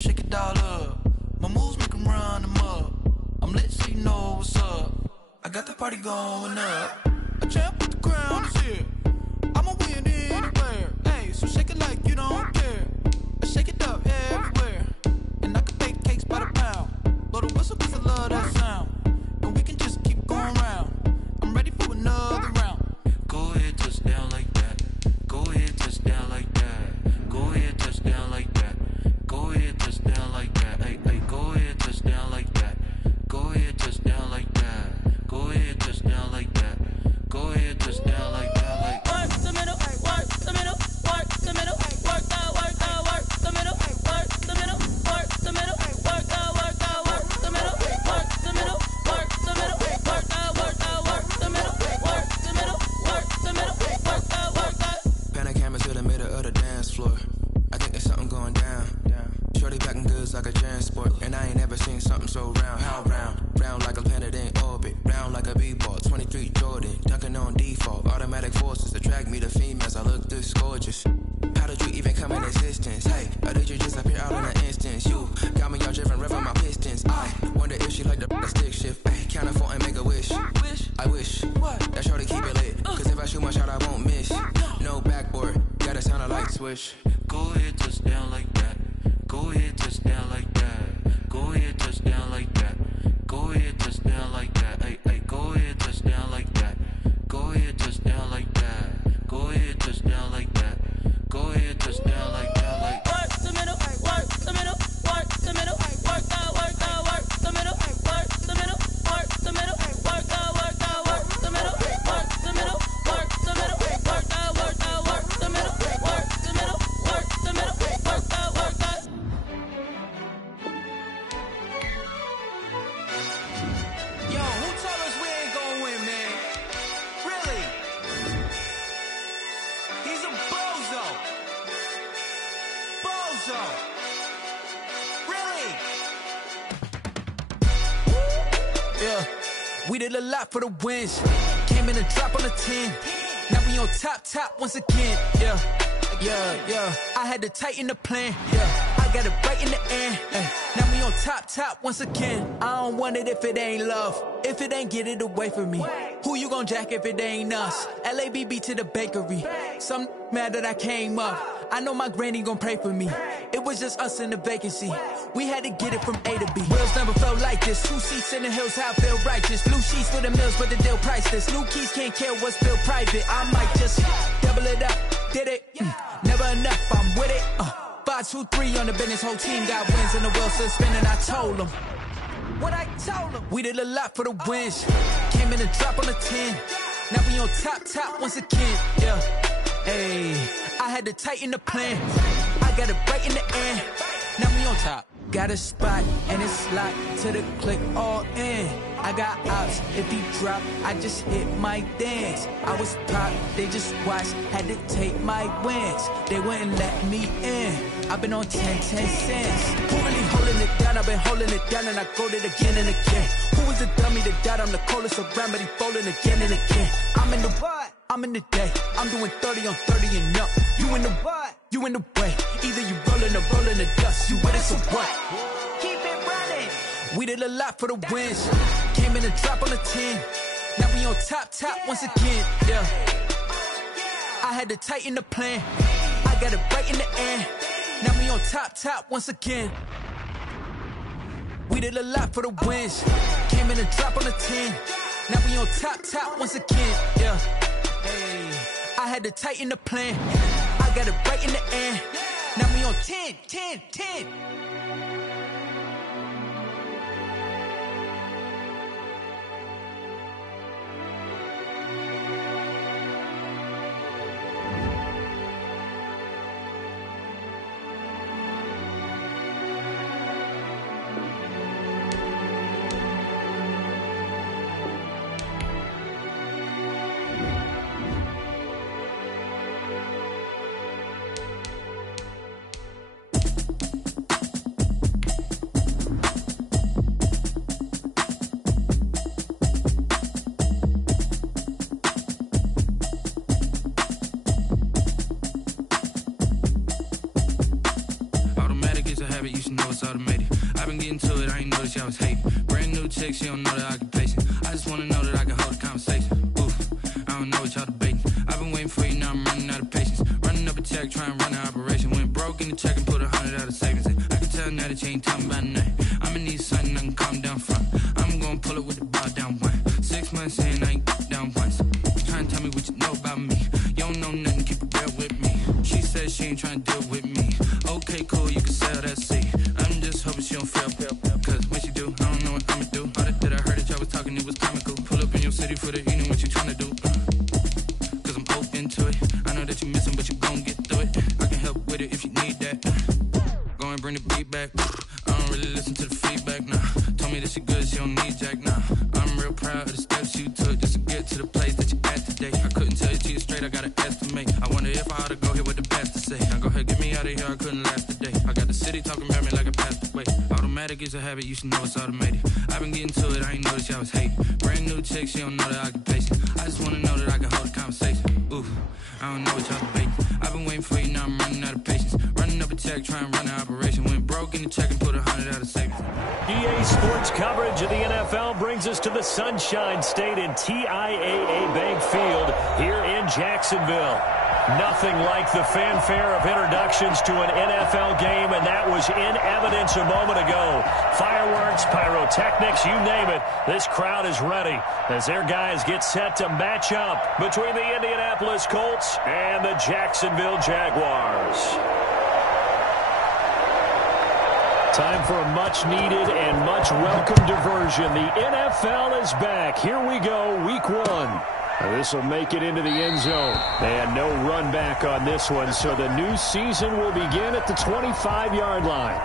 Shake it all up. My moves make 'em run them up. I'm lit so you know what's up. I got the party going up. A champ with the crown is here. I'ma win anywhere. Hey, so shake it like you don't care. I shake it up everywhere. And I can bake cakes by the pound. Blow the whistle 'cause I love that sound. And we can just keep going round. I'm ready for another round. Go ahead, touch down like that. Go ahead, touch down like that. Go ahead, touch down like that. Go ahead, touch down like that. Hey, hey, go ahead, touch down like that. Go ahead, touch down like that. Go ahead, touch down like that. Go ahead, touch down like that. Like work the middle, work the middle, work the middle, work the middle, work the middle, work the middle, work the middle, work the middle, work the middle, work the middle, work the middle, work the middle, work the middle, work the. Pan a camera to the middle of the dance floor. I think there's something going down. Shorty packing goods like a transport, and I ain't never seen something so round. How round? Round like a planet in orbit, round like a b-ball. 23 Jordan, dunking on default. Automatic forces attract me to females. I look this gorgeous. How did you even come in existence? Hey, or did you just appear out in an instance? You got me all driven, revving my pistons. I wonder if she like the stick shift. Hey, count a 4 and make a wish. I wish that shorty keep it lit, 'cause if I shoot my shot, I won't miss. No backboard, gotta sound a light switch. go ahead, touch down like that. Go ahead, touch down like that. Go ahead, touch down like that. Go ahead, touch down like that. Hey, hey, go ahead, touch down like that. Go ahead, touch down like that. Go ahead, touch down like that. Go ahead, touch down like that. Like Work the middle, work the middle, work the middle, work the middle, work the middle, work the middle, work the middle, work the middle, work the middle, work the middle, work the middle, work the middle, work the middle, work the middle, work the. yo, who told us we ain't gonna win, man? Really? He's a bozo. Bozo. Really? Yeah, we did a lot for the wins. Came in a drop on a 10. Now we on top once again. Yeah. I had to tighten the plan. Yeah, I got it right in the end. Now we on top once again. I don't want it if it ain't love. If it ain't, get it away from me. Who you gon' jack if it ain't us? LABB to the bakery. Some mad that I came up. I know my granny gon' pray for me. It was just us in the vacancy. We had to get it from A to B. Wheels never felt like this. 2 seats in the hills, how I feel righteous. Blue sheets for the mills, but the deal priceless. New keys can't care what's still private. I might just double it up. Did it? Never enough, I'm with it. 5, 2, 3 on the business. Whole team got wins and the wheels still spinning. I told them what I told them. We did a lot for the wins. Came in a drop on a 10. Now we on top once again. Yeah. Hey, I had to tighten the plan. I got it right in the end. Now we on top. Got a spot and it's locked to the click all in. I got ops, if he drop, I just hit my dance. I was pop, they just watched, had to take my wins. They wouldn't let me in. I've been on 10 cents. Who really holding it down? I've been holding it down and I go it again and again. Who was the dummy that died? I'm the coldest around, but he folding again and again. I'm in the what? I'm in the day. I'm doing 30 on 30 and up. You in the what? You in the way. Either you rolling or rolling the dust. You with it, so what? Keep it running. We did a lot for the wins. Came in a drop on a 10. Now we on top once again. Yeah. I had to tighten the plan. I got it right in the end. Now we on top once again. We did a lot for the wins. Came in a drop on a 10. Now we on top once again. Yeah. Hey, I had to tighten the plan. I got it right in the end. Now we on 10. it's automated. I've been getting to it, I ain't noticed y'all was hating. Brand new chick, she don't know the occupation. I just wanna know that I can hold a conversation. Oof, I don't know what y'all debating. I've been waiting for you, now I'm running out of patience. Running up a check, trying to run an operation. Went broke in the check and put 100 out of savings in. I can tell now that you ain't talking about nothing. I'ma need something I can calm down from. I'm gonna pull it with the bar down one. 6 months in, I ain't down once. Trying to tell me what you know about me. You don't know nothing, keep it real with me. She said she ain't trying to deal with me. Okay, cool, you can sell that seat. I'm just hoping she don't fail. Cause when she do, I don't know what I'ma do. All that I heard that y'all was talking, it was comical. Pull up in your city for the evening, what you trying to do? Cause I'm open to it. I know that you missing, but you gon' get through it. I can help with it if you need that. Go and bring the beat back. I don't really listen to the feedback, nah. Told me that she good, she don't need jack, nah. I'm real proud of the steps you took just to get to the place that you at today. I couldn't tell you to you straight, I gotta estimate. I wonder if I ought to go here with the best to say. Now go ahead, get me out of here, I couldn't last today. I got the city talking about me like I passed away. Automatic is a habit, you should know it's automated. I've been getting to it, I ain't noticed y'all was hating. Brand new chick, she don't know the occupation. I just wanna know that I can hold a conversation. Oof, I don't know what y'all debating. I've been waiting for you, now I'm running out of patience. Running up a check, trying to run an operation. Went broke in the check and put 100 out of savings. EA Sports coverage of the NFL brings us to the Sunshine State in TIAA Bank Field here in Jacksonville. Nothing like the fanfare of introductions to an NFL game, and that was in evidence a moment ago. Fireworks, pyrotechnics, you name it. This crowd is ready as their guys get set to match up between the Indianapolis Colts and the Jacksonville Jaguars. Time for a much-needed and much-welcome diversion. The NFL is back. Here we go, Week 1. This will make it into the end zone. And no run back on this one, so the new season will begin at the 25-yard line.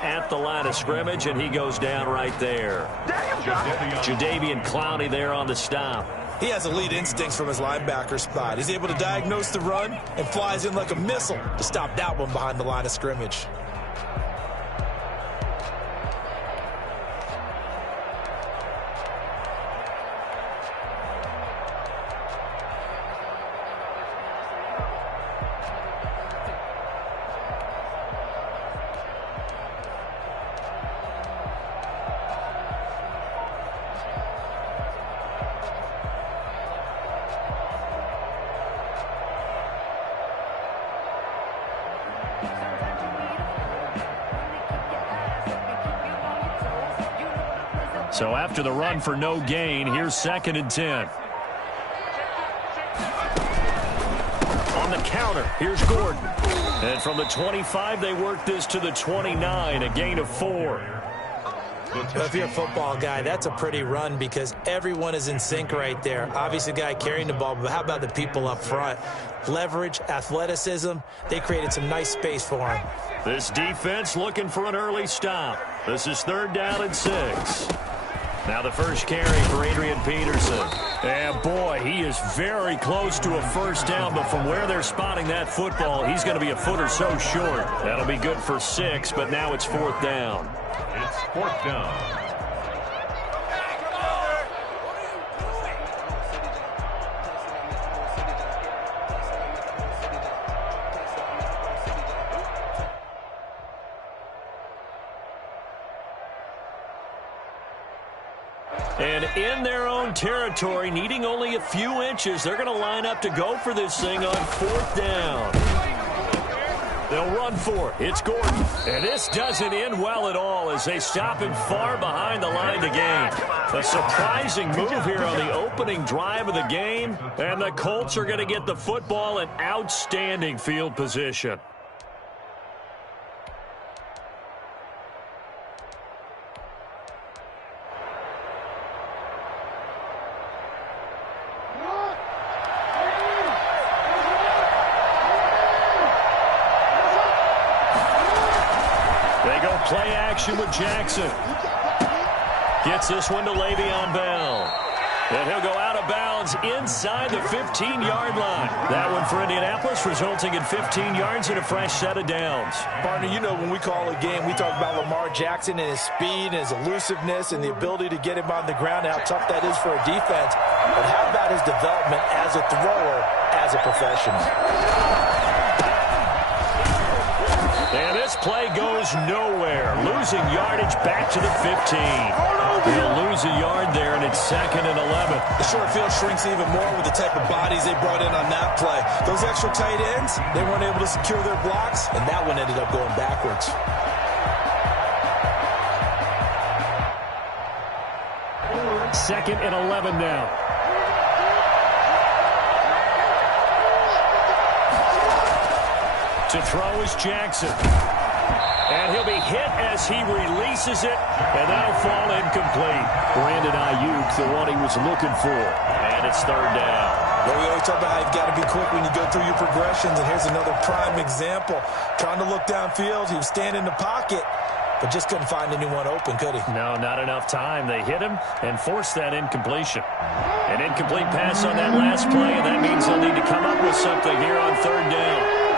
At the line of scrimmage, and he goes down right there. Jadeveon Clowney there on the stop. He has elite instincts from his linebacker spot. He's able to diagnose the run and flies in like a missile to stop that one behind the line of scrimmage. So after the run for no gain, here's 2nd and 10. On the counter, here's Gordon. And from the 25, they work this to the 29, a gain of 4. If you're a football guy, that's a pretty run because everyone is in sync right there. Obviously, the guy carrying the ball, but how about the people up front? Leverage, athleticism, they created some nice space for him. This defense looking for an early stop. This is 3rd down and 6. Now the first carry for Adrian Peterson. And boy, he is very close to a first down, but from where they're spotting that football, he's going to be a foot or so short. That'll be good for 6, but now it's 4th down. It's 4th down. And in their own territory, needing only a few inches, they're going to line up to go for this thing on 4th down. They'll run for it. It's Gordon. And this doesn't end well at all as they stop him far behind the line to gain. A surprising move here on the opening drive of the game. And the Colts are going to get the football in outstanding field position. Play action with Jackson. Gets this one to Le'Veon Bell. And he'll go out of bounds inside the 15-yard line. That one for Indianapolis, resulting in 15 yards and a fresh set of downs. Partner, you know when we call a game, we talk about Lamar Jackson and his speed and his elusiveness and the ability to get him on the ground, how tough that is for a defense. But how about his development as a thrower, as a professional? And this play goes nowhere. Losing yardage back to the 15. They'll lose a yard there, and it's 2nd and 11. The short field shrinks even more with the type of bodies they brought in on that play. Those extra tight ends, they weren't able to secure their blocks, and that one ended up going backwards. Second and 11 now. To throw is Jackson. And he'll be hit as he releases it, and that'll fall incomplete. Brandon Ayuk, the one he was looking for. And it's 3rd down. Well, we always talk about how you've got to be quick when you go through your progressions, and here's another prime example. Trying to look downfield, he was standing in the pocket, but just couldn't find anyone open, could he? No, not enough time. They hit him and forced that incompletion. An incomplete pass on that last play, and that means they'll need to come up with something here on 3rd down.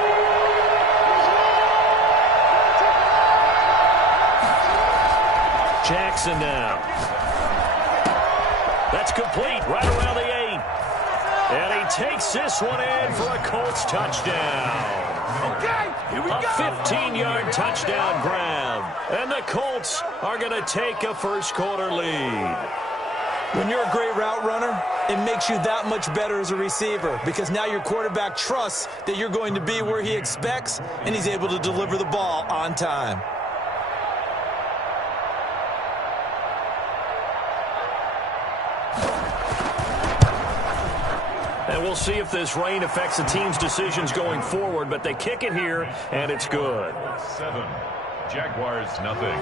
Jackson now. That's complete right around the 8. And he takes this one in for a Colts touchdown. Okay, here we go. A 15-yard touchdown grab. And the Colts are going to take a first-quarter lead. When you're a great route runner, it makes you that much better as a receiver because now your quarterback trusts that you're going to be where he expects, and he's able to deliver the ball on time. And we'll see if this rain affects the team's decisions going forward, but they kick it here, and it's good. 7. Jaguars, nothing.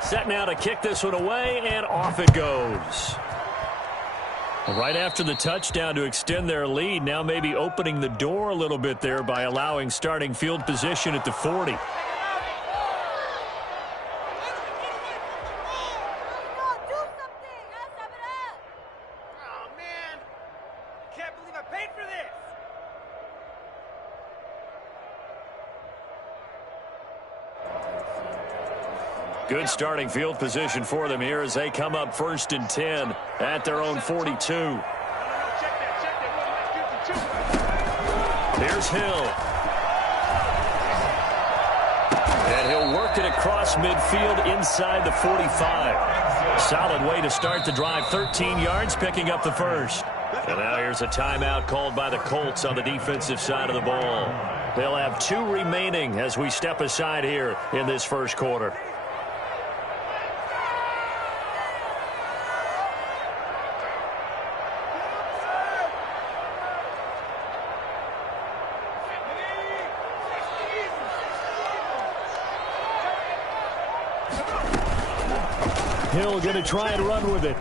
Set now to kick this one away, and off it goes. Right after the touchdown to extend their lead, now maybe opening the door a little bit there by allowing starting field position at the 40. Good starting field position for them here as they come up 1st and 10 at their own 42. Here's Hill. And he'll work it across midfield inside the 45. Solid way to start the drive. 13 yards, picking up the first. And now here's a timeout called by the Colts on the defensive side of the ball. They'll have 2 remaining as we step aside here in this first quarter. Hill going to try and run with it.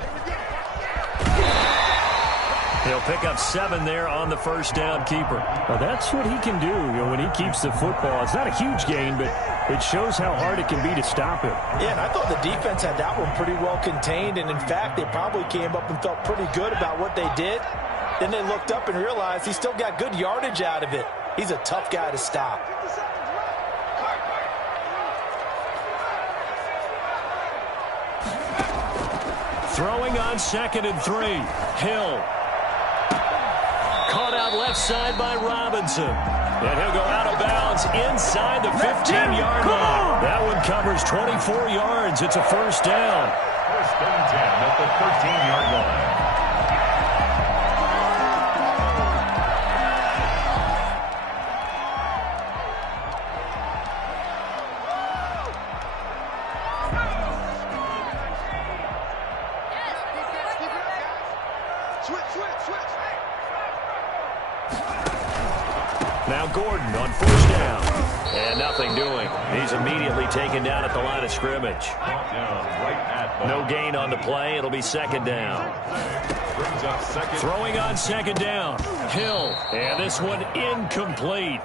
He'll pick up 7 there on the first down keeper. Well, that's what he can do, when he keeps the football. It's not a huge gain, but it shows how hard it can be to stop him. Yeah, and I thought the defense had that one pretty well contained, and in fact, they probably came up and felt pretty good about what they did. Then they looked up and realized he still got good yardage out of it. He's a tough guy to stop. Throwing on 2nd and 3. Hill. Caught out left side by Robinson. And he'll go out of bounds inside the 15-yard line. That one covers covers 24 yards. It's a first down. First and 10 at the 13-yard line. Now Gordon on first down. And nothing doing. He's immediately taken down at the line of scrimmage. No gain on the play. It'll be second down. Throwing on second down. Hill. And this one incomplete.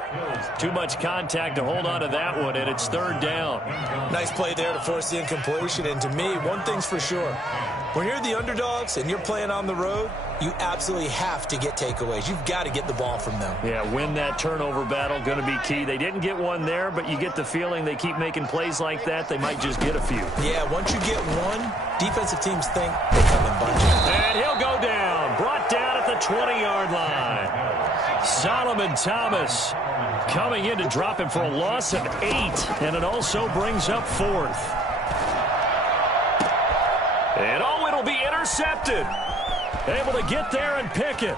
Too much contact to hold on to that one, and it's third down. Nice play there to force the incompletion. And to me, one thing's for sure. When you're the underdogs and you're playing on the road, you absolutely have to get takeaways. You've got to get the ball from them. Yeah, win that turnover battle, going to be key. They didn't get one there, but you get the feeling they keep making plays like that, they might just get a few. Yeah, once you get one, defensive teams think they come in bunches. And he'll go down. Brought down at the 20-yard line. Solomon Thomas coming in to drop him for a loss of 8, and it also brings up fourth. And oh, it'll be intercepted. Able to get there and pick it.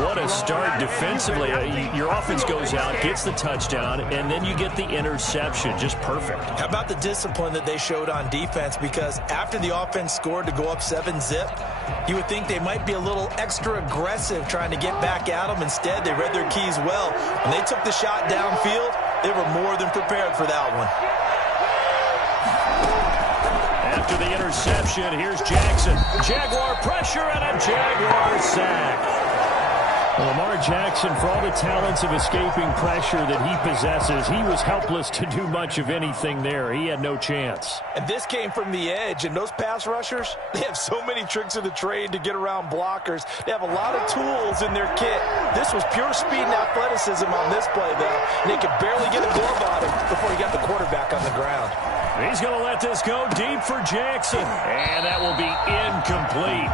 What a start defensively. Your offense goes out, gets the touchdown, and then you get the interception. Just perfect. How about the discipline that they showed on defense? Because after the offense scored to go up 7-zip, you would think they might be a little extra aggressive trying to get back at them. Instead, they read their keys well. When they took the shot downfield, they were more than prepared for that one. After the interception, here's Jackson. Jaguar pressure and a Jaguar sack. Lamar Jackson, for all the talents of escaping pressure that he possesses, he was helpless to do much of anything there. He had no chance. And this came from the edge, and those pass rushers, they have so many tricks of the trade to get around blockers. They have a lot of tools in their kit. This was pure speed and athleticism on this play, though, and he could barely get a glove on him before he got the quarterback on the ground. He's going to let this go deep for Jackson, and that will be incomplete.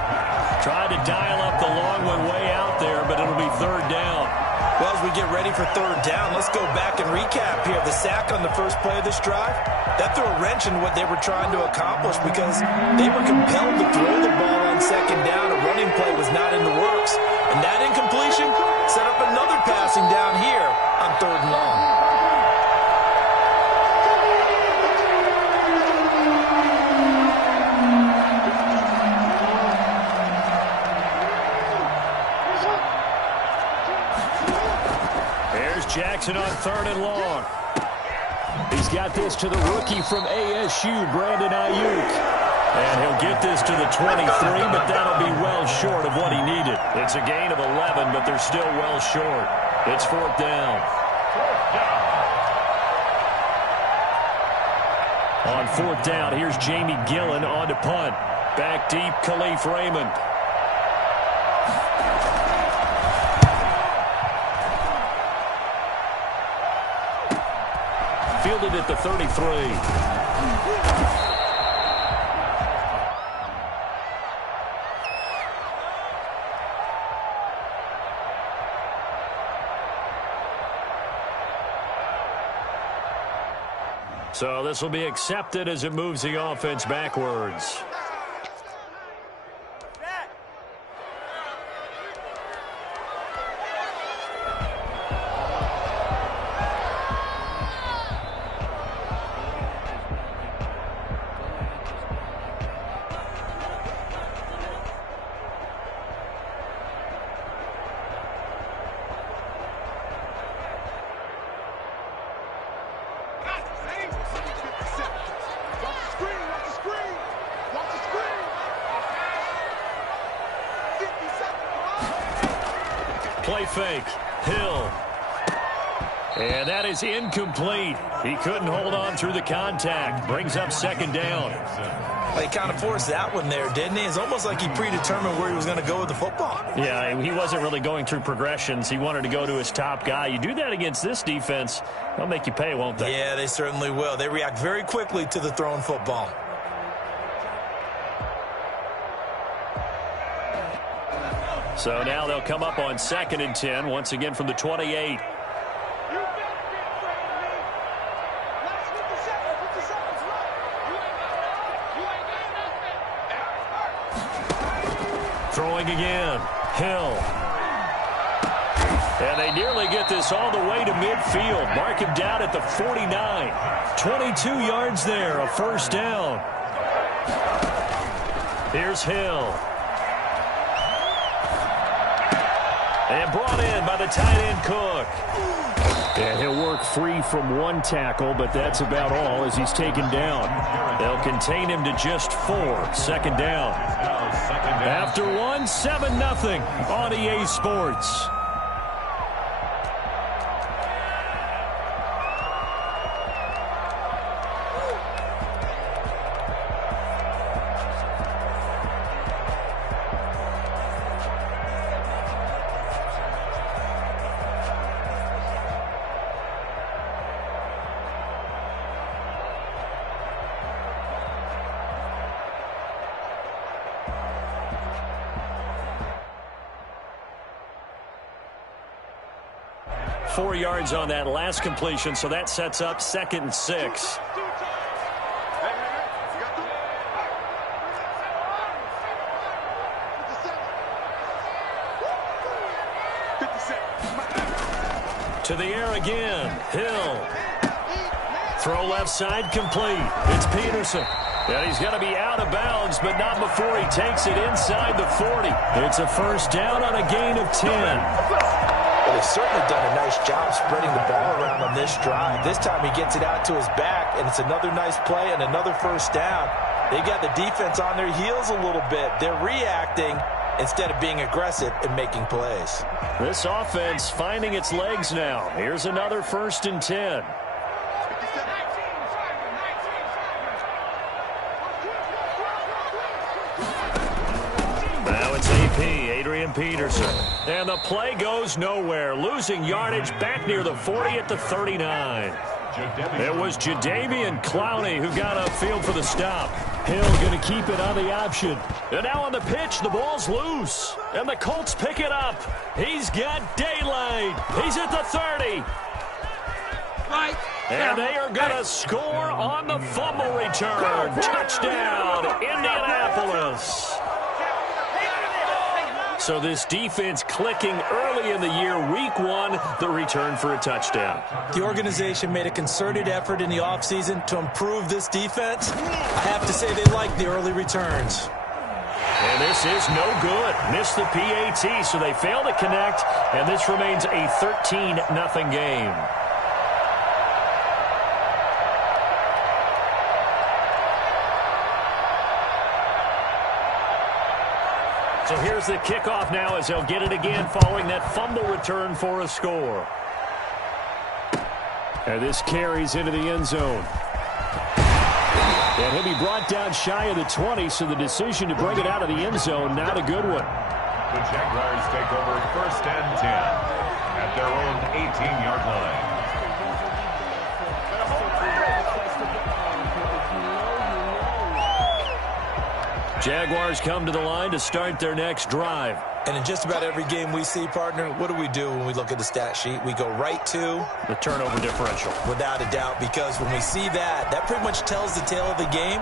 Tried to dial up the long one way out there, but it'll be third down. Well, as we get ready for third down, let's go back and recap here. The sack on the first play of this drive, that threw a wrench in what they were trying to accomplish because they were compelled to throw the ball on second down. A running play was not in the works. And that incompletion set up another passing down here on third and long. Jackson on third and long. He's got this to the rookie from ASU, Brandon Ayuk. And he'll get this to the 23, but that'll be well short of what he needed. It's a gain of 11, but they're still well short. It's fourth down. On fourth down, here's Jamie Gillen on to punt. Back deep, Khalif Raymond. Fielded at the 33. So this will be accepted as it moves the offense backwards. Play fake. Hill. And that is incomplete. He couldn't hold on through the contact. Brings up second down. Well, he kind of forced that one there, didn't he? It's almost like he predetermined where he was going to go with the football. Yeah, he wasn't really going through progressions. He wanted to go to his top guy. You do that against this defense, they'll make you pay, won't they? Yeah, they certainly will. They react very quickly to the thrown football. So now they'll come up on 2nd and 10, once again from the 28. Throwing again. Hill. And they nearly get this all the way to midfield. Mark him down at the 49. 22 yards there, a first down. Here's Hill. And brought in by the tight end Cook. And he'll work free from one tackle, but that's about all as he's taken down. They'll contain him to just 4. Second down. After one, 7-0 on EA Sports. Four yards on that last completion, so that sets up 2nd and 6. To the air again. Hill. Throw left side complete. It's Peterson. And he's going to be out of bounds, but not before he takes it inside the 40. It's a first down on a gain of 10. Well, they've certainly done a nice job spreading the ball around on this drive. This time he gets it out to his back, and it's another nice play and another first down. They've got the defense on their heels a little bit. They're reacting instead of being aggressive and making plays. This offense finding its legs now. Here's another 1st and 10. Now it's AP, Adrian Peterson. And the play goes nowhere. Losing yardage back near the 40 at the 39. It was Jadeveon Clowney who got upfield for the stop. Hill going to keep it on the option. And now on the pitch, the ball's loose. And the Colts pick it up. He's got daylight. He's at the 30. And they are going to score on the fumble return. Touchdown, Indianapolis. So this defense clicking early in the year. Week 1, the return for a touchdown. The organization made a concerted effort in the offseason to improve this defense. I have to say they like the early returns. And this is no good. Missed the PAT, so they fail to connect, and this remains a 13-0 game. So here's the kickoff now as they'll get it again following that fumble return for a score. And this carries into the end zone. And he'll be brought down shy of the 20, so the decision to bring it out of the end zone, not a good one. The Jaguars take over 1st and 10 at their own 18-yard line. Jaguars come to the line to start their next drive. And in just about every game we see, partner, what do we do when we look at the stat sheet? We go right to the turnover differential. Without a doubt, because when we see that, that pretty much tells the tale of the game.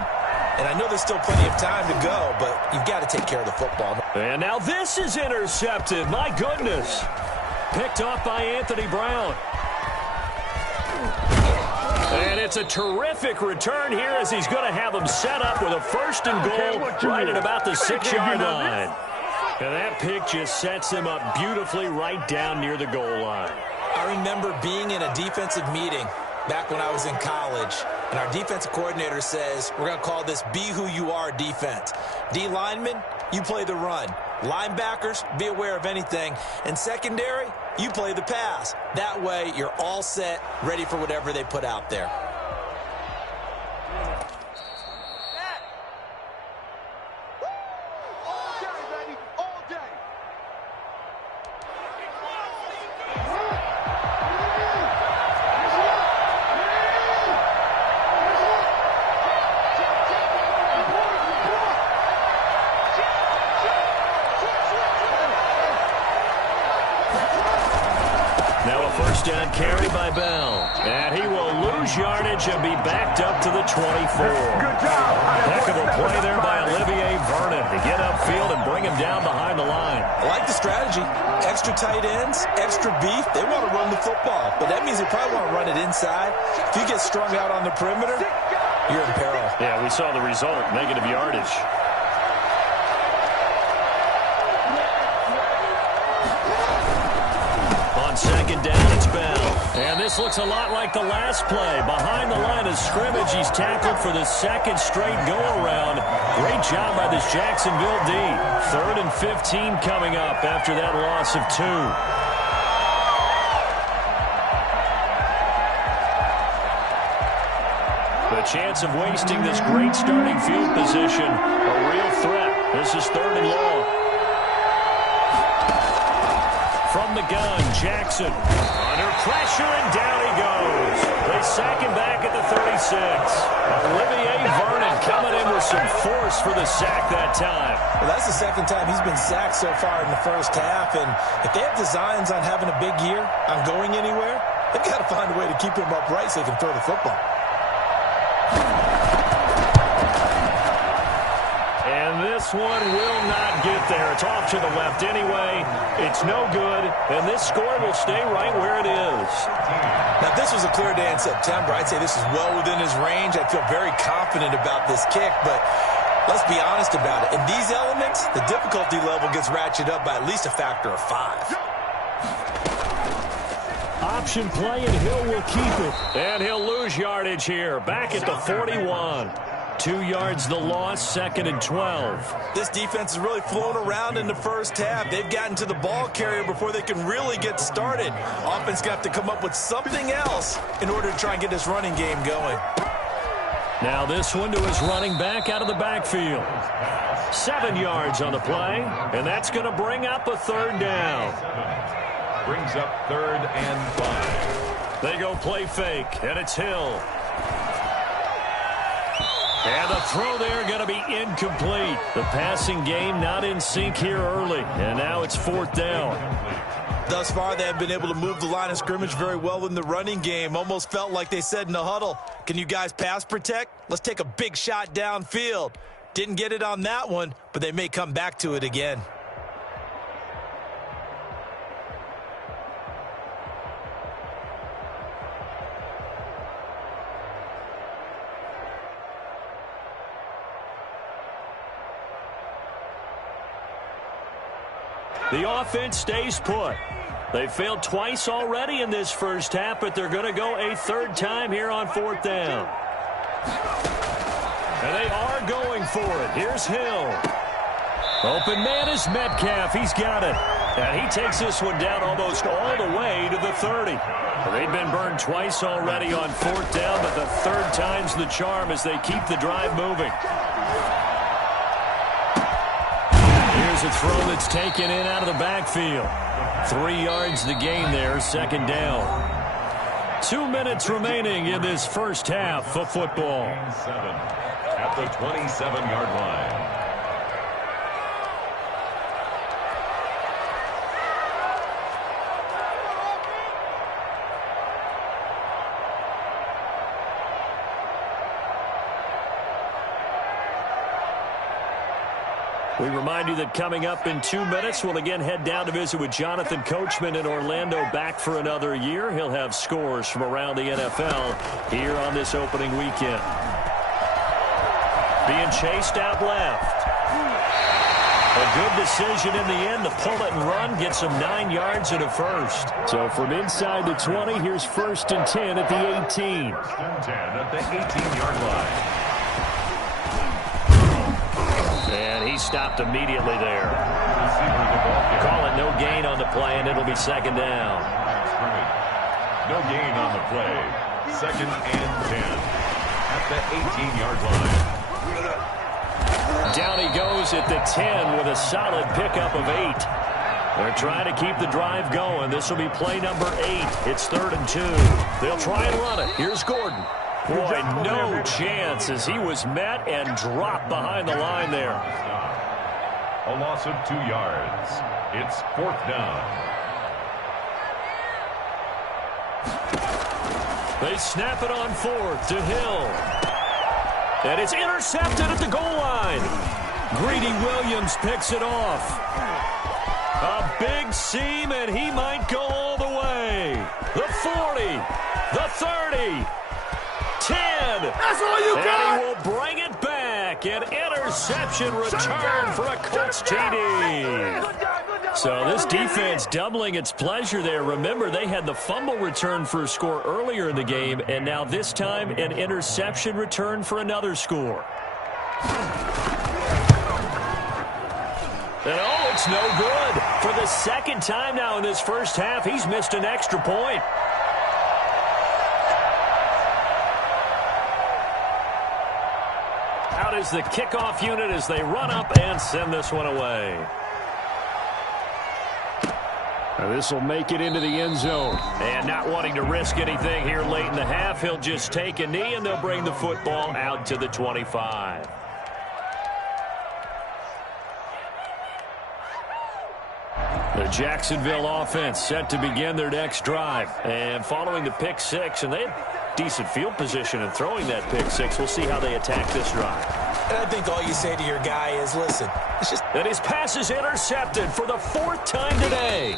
And I know there's still plenty of time to go, but you've got to take care of the football. And now this is intercepted. My goodness. Picked off by Anthony Brown. And it's a terrific return here as he's going to have them set up with a 1st and goal right at about the 6-yard line. And that pick just sets him up beautifully right down near the goal line. I remember being in a defensive meeting back when I was in college, and our defensive coordinator says, we're going to call this Be Who You Are defense. D linemen, you play the run. Linebackers, be aware of anything. And secondary, you play the pass. That way, you're all set, ready for whatever they put out there. Touchdown carry by Bell. And he will lose yardage and be backed up to the 24. Heck of a play there by Olivier Vernon to get upfield and bring him down behind the line. I like the strategy. Extra tight ends, extra beef. They want to run the football, but that means they probably want to run it inside. If you get strung out on the perimeter, you're in peril. Yeah, we saw the result, negative yardage. On second down, it's Bell. And this looks a lot like the last play. Behind the line of scrimmage, he's tackled for the second straight go-around. Great job by this Jacksonville D. 3rd and 15 coming up after that loss of 2. The chance of wasting this great starting field position, a real threat. This is 3rd and long. From the gun, Jackson under pressure, and down he goes. They sack him back at the 36. Olivier Vernon coming in with some force for the sack that time. Well, that's the second time he's been sacked so far in the first half, and if they have designs on having a big year, on going anywhere, they've got to find a way to keep him upright so they can throw the football. And this one will not get there. It's off to the left anyway. It's no good, and this score will stay right where it is. Now, if this was a clear day in September, I'd say this is well within his range. I'd feel very confident about this kick, but let's be honest about it. In these elements, the difficulty level gets ratcheted up by at least a factor of 5. Option play, and Hill will keep it. And he'll lose yardage here, back at the 41. 2 yards the loss, 2nd and 12. This defense has really flown around in the first half. They've gotten to the ball carrier before they can really get started. Offense got to come up with something else in order to try and get this running game going. Now this one to his running back out of the backfield. 7 yards on the play, and that's going to bring up a 3rd down. Brings up 3rd and 5. They go play fake, and it's Hill. And the throw there going to be incomplete. The passing game not in sync here early, and now it's 4th down. Thus far, they have been able to move the line of scrimmage very well in the running game. Almost felt like they said in the huddle, can you guys pass protect? Let's take a big shot downfield. Didn't get it on that one, but they may come back to it again. The offense stays put. They failed twice already in this first half, but they're going to go a 3rd time here on 4th down. And they are going for it. Here's Hill. Open man is Metcalf. He's got it. And he takes this one down almost all the way to the 30. They've been burned twice already on 4th down, but the 3rd time's the charm as they keep the drive moving. Here's a throw that's taken in out of the backfield. 3 yards the gain there, 2nd down. 2 minutes remaining in this first half of football. 7 at the 27-yard line. We remind you that coming up in 2 minutes, we'll again head down to visit with Jonathan Coachman in Orlando, back for another year. He'll have scores from around the NFL here on this opening weekend. Being chased out left. A good decision in the end to pull it and run, get some 9 yards and a first. So from inside the 20, here's 1st and 10 at the 18. 1st and 10 at the 18-yard line. And he stopped immediately there. Call it no gain on the play, and it'll be 2nd down. No gain on the play. 2nd and 10 at the 18-yard line. Down he goes at the 10 with a solid pickup of 8. They're trying to keep the drive going. This will be play number 8. It's 3rd and 2. They'll try and run it. Here's Gordon. Boy, no chance as he was met and dropped behind the line there. A loss of 2 yards. It's 4th down. They snap it on 4th to Hill. And it's intercepted at the goal line. Greedy Williams picks it off. A big seam, and he might go all the way. The 40, the 30, 10. That's all you got. And he will bring it back. An interception return for a Colts TD. So this defense doubling its pleasure there. Remember, they had the fumble return for a score earlier in the game, and now this time an interception return for another score. And oh, it's no good. For the second time now in this first half, he's missed an extra point. Out is the kickoff unit as they run up and send this one away. Now this will make it into the end zone. And not wanting to risk anything here late in the half, he'll just take a knee and they'll bring the football out to the 25. The Jacksonville offense set to begin their next drive. And following the pick six, and they had decent field position in throwing that pick six. We'll see how they attack this drive. And I think all you say to your guy is, listen, it's just... And his pass is intercepted for the fourth time today.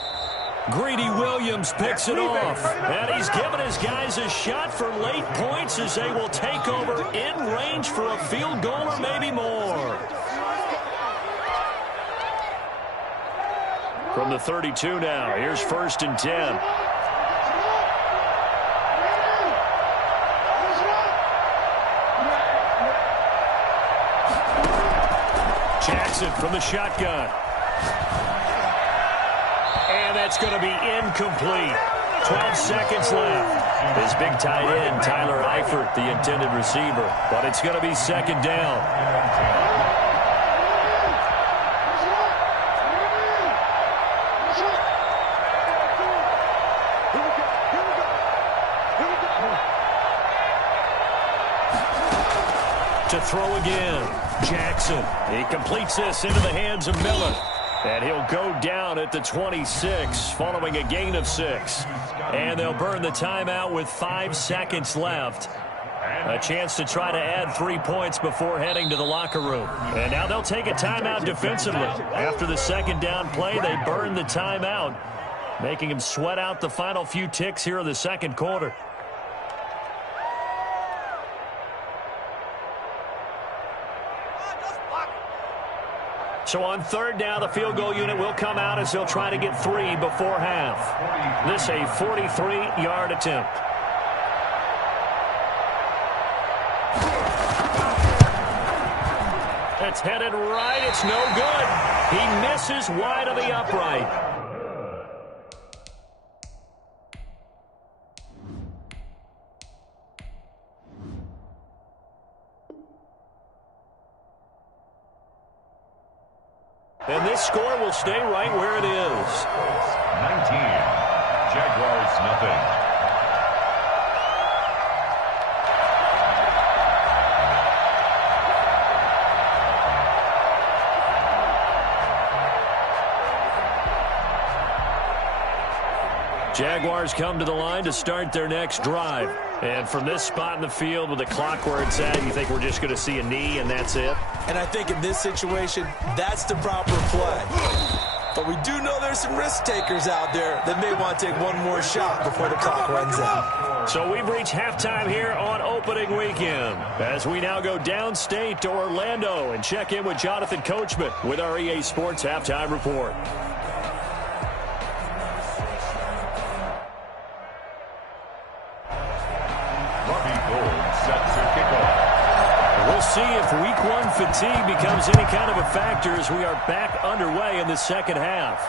Greedy Williams picks it off. And he's given his guys a shot for late points as they will take over in range for a field goal or maybe more. From the 32 now, here's 1st and 10. Jackson from the shotgun. And that's going to be incomplete. 12 seconds left. His big tight end, Tyler Eifert, the intended receiver. But it's going to be second down. To throw again. Jackson. He completes this into the hands of Miller. And he'll go down at the 26 following a gain of 6. And they'll burn the timeout with 5 seconds left. A chance to try to add 3 points before heading to the locker room. And now they'll take a timeout defensively. After the second down play, they burn the timeout, making him sweat out the final few ticks here in the second quarter. So on third down, the field goal unit will come out as they'll try to get 3 before half. This a 43-yard attempt. It's headed right. It's no good. He misses wide of the upright. And this score will stay right where it is. 19. Jaguars nothing. Jaguars come to the line to start their next drive. And from this spot in the field with the clock where it's at, you think we're just going to see a knee and that's it? And I think in this situation, that's the proper play. But we do know there's some risk takers out there that may want to take one more shot before the clock runs out. So we've reached halftime here on opening weekend as we now go downstate to Orlando and check in with Jonathan Coachman with our EA Sports Halftime Report. We'll see if week one fatigue becomes any kind of a factor as we are back underway in the second half.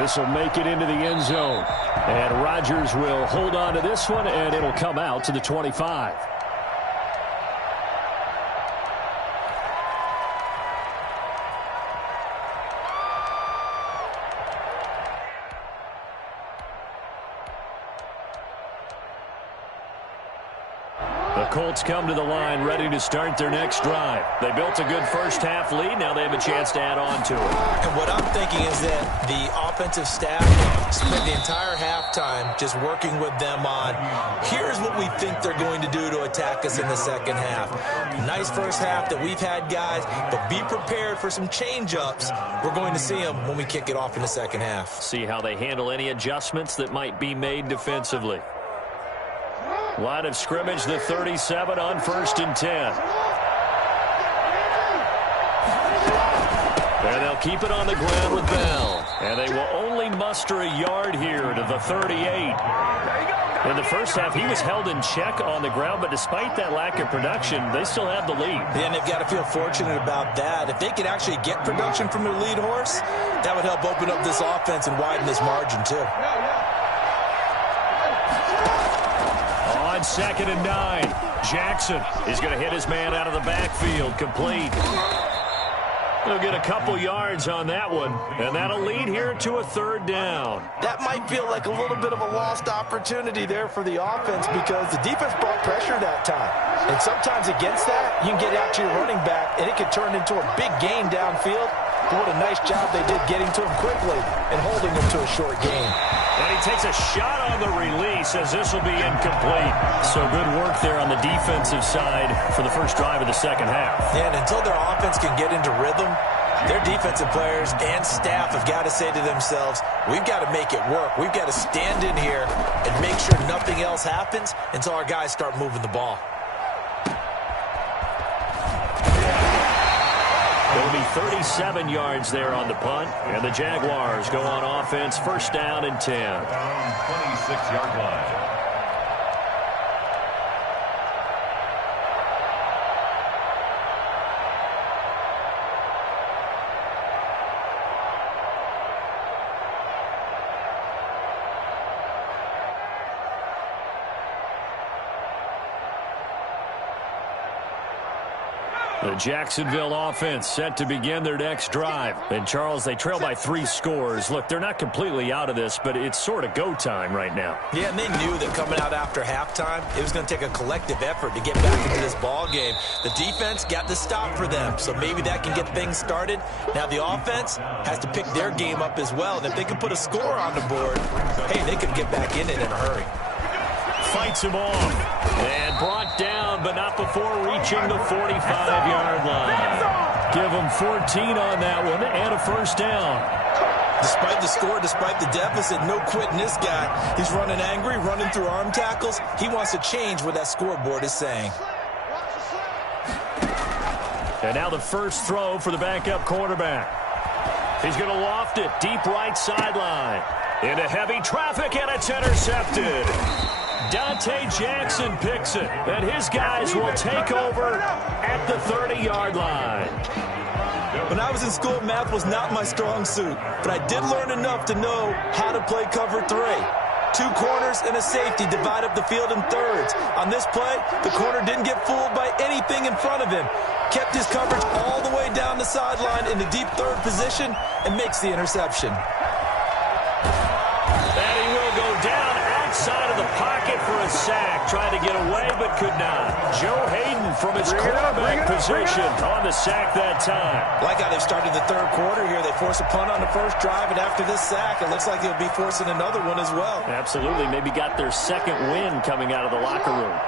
This will make it into the end zone. And Rodgers will hold on to this one, and it'll come out to the 25. The Colts come to the line ready to start their next drive. They built a good first-half lead. Now they have a chance to add on to it. And what I'm thinking is that the offensive staff spent the entire halftime just working with them on, here's what we think they're going to do to attack us in the second half. Nice first half that we've had, guys, but be prepared for some change-ups. We're going to see them when we kick it off in the second half. See how they handle any adjustments that might be made defensively. Line of scrimmage, the 37 on 1st and 10. And they'll keep it on the ground with Bell. And they will only muster a yard here to the 38. In the first half, he was held in check on the ground, but despite that lack of production, they still have the lead. And they've got to feel fortunate about that. If they could actually get production from their lead horse, that would help open up this offense and widen this margin, too. On 2nd and 9, Jackson is going to hit his man out of the backfield, complete. He'll get a couple yards on that one, and that'll lead here to a 3rd down. That might feel like a little bit of a lost opportunity there for the offense because the defense brought pressure that time. And sometimes against that, you can get out to your running back, and it could turn into a big gain downfield. But what a nice job they did getting to him quickly and holding him to a short gain. And he takes a shot on the release as this will be incomplete. So good work there on the defensive side for the first drive of the second half. And until their offense can get into rhythm, their defensive players and staff have got to say to themselves, we've got to make it work. We've got to stand in here and make sure nothing else happens until our guys start moving the ball. It'll be 37 yards there on the punt, and the Jaguars go on offense, 1st down and 10. 26-yard line. The Jacksonville offense set to begin their next drive. And, Charles, they trail by 3 scores. Look, they're not completely out of this, but it's sort of go time right now. Yeah, and they knew that coming out after halftime, it was going to take a collective effort to get back into this ball game. The defense got the stop for them, so maybe that can get things started. Now the offense has to pick their game up as well. And if they can put a score on the board, hey, they can get back in it in a hurry. Fights him off and brought down, but not before reaching the 45-yard line. Give him 14 on that one and a 1st down. Despite the score, despite the deficit, no quitting this guy. He's running angry, running through arm tackles. He wants to change what that scoreboard is saying. And now the first throw for the backup quarterback. He's going to loft it deep right sideline. Into heavy traffic, and it's intercepted. Dante Jackson picks it, and his guys will take over at the 30-yard line. When I was in school, math was not my strong suit, but I did learn enough to know how to play cover 3. 2 corners and a safety divide up the field in thirds. On this play, the corner didn't get fooled by anything in front of him. Kept his coverage all the way down the sideline in the deep 3rd position and makes the interception. And he will go down outside of the pocket for a sack. Tried to get away, but could not. Joe Hayden from his quarterback position on the sack that time. Like how they've started the 3rd quarter here. They force a punt on the first drive, and after this sack, it looks like they'll be forcing another one as well. Absolutely. Maybe got their 2nd win coming out of the locker room.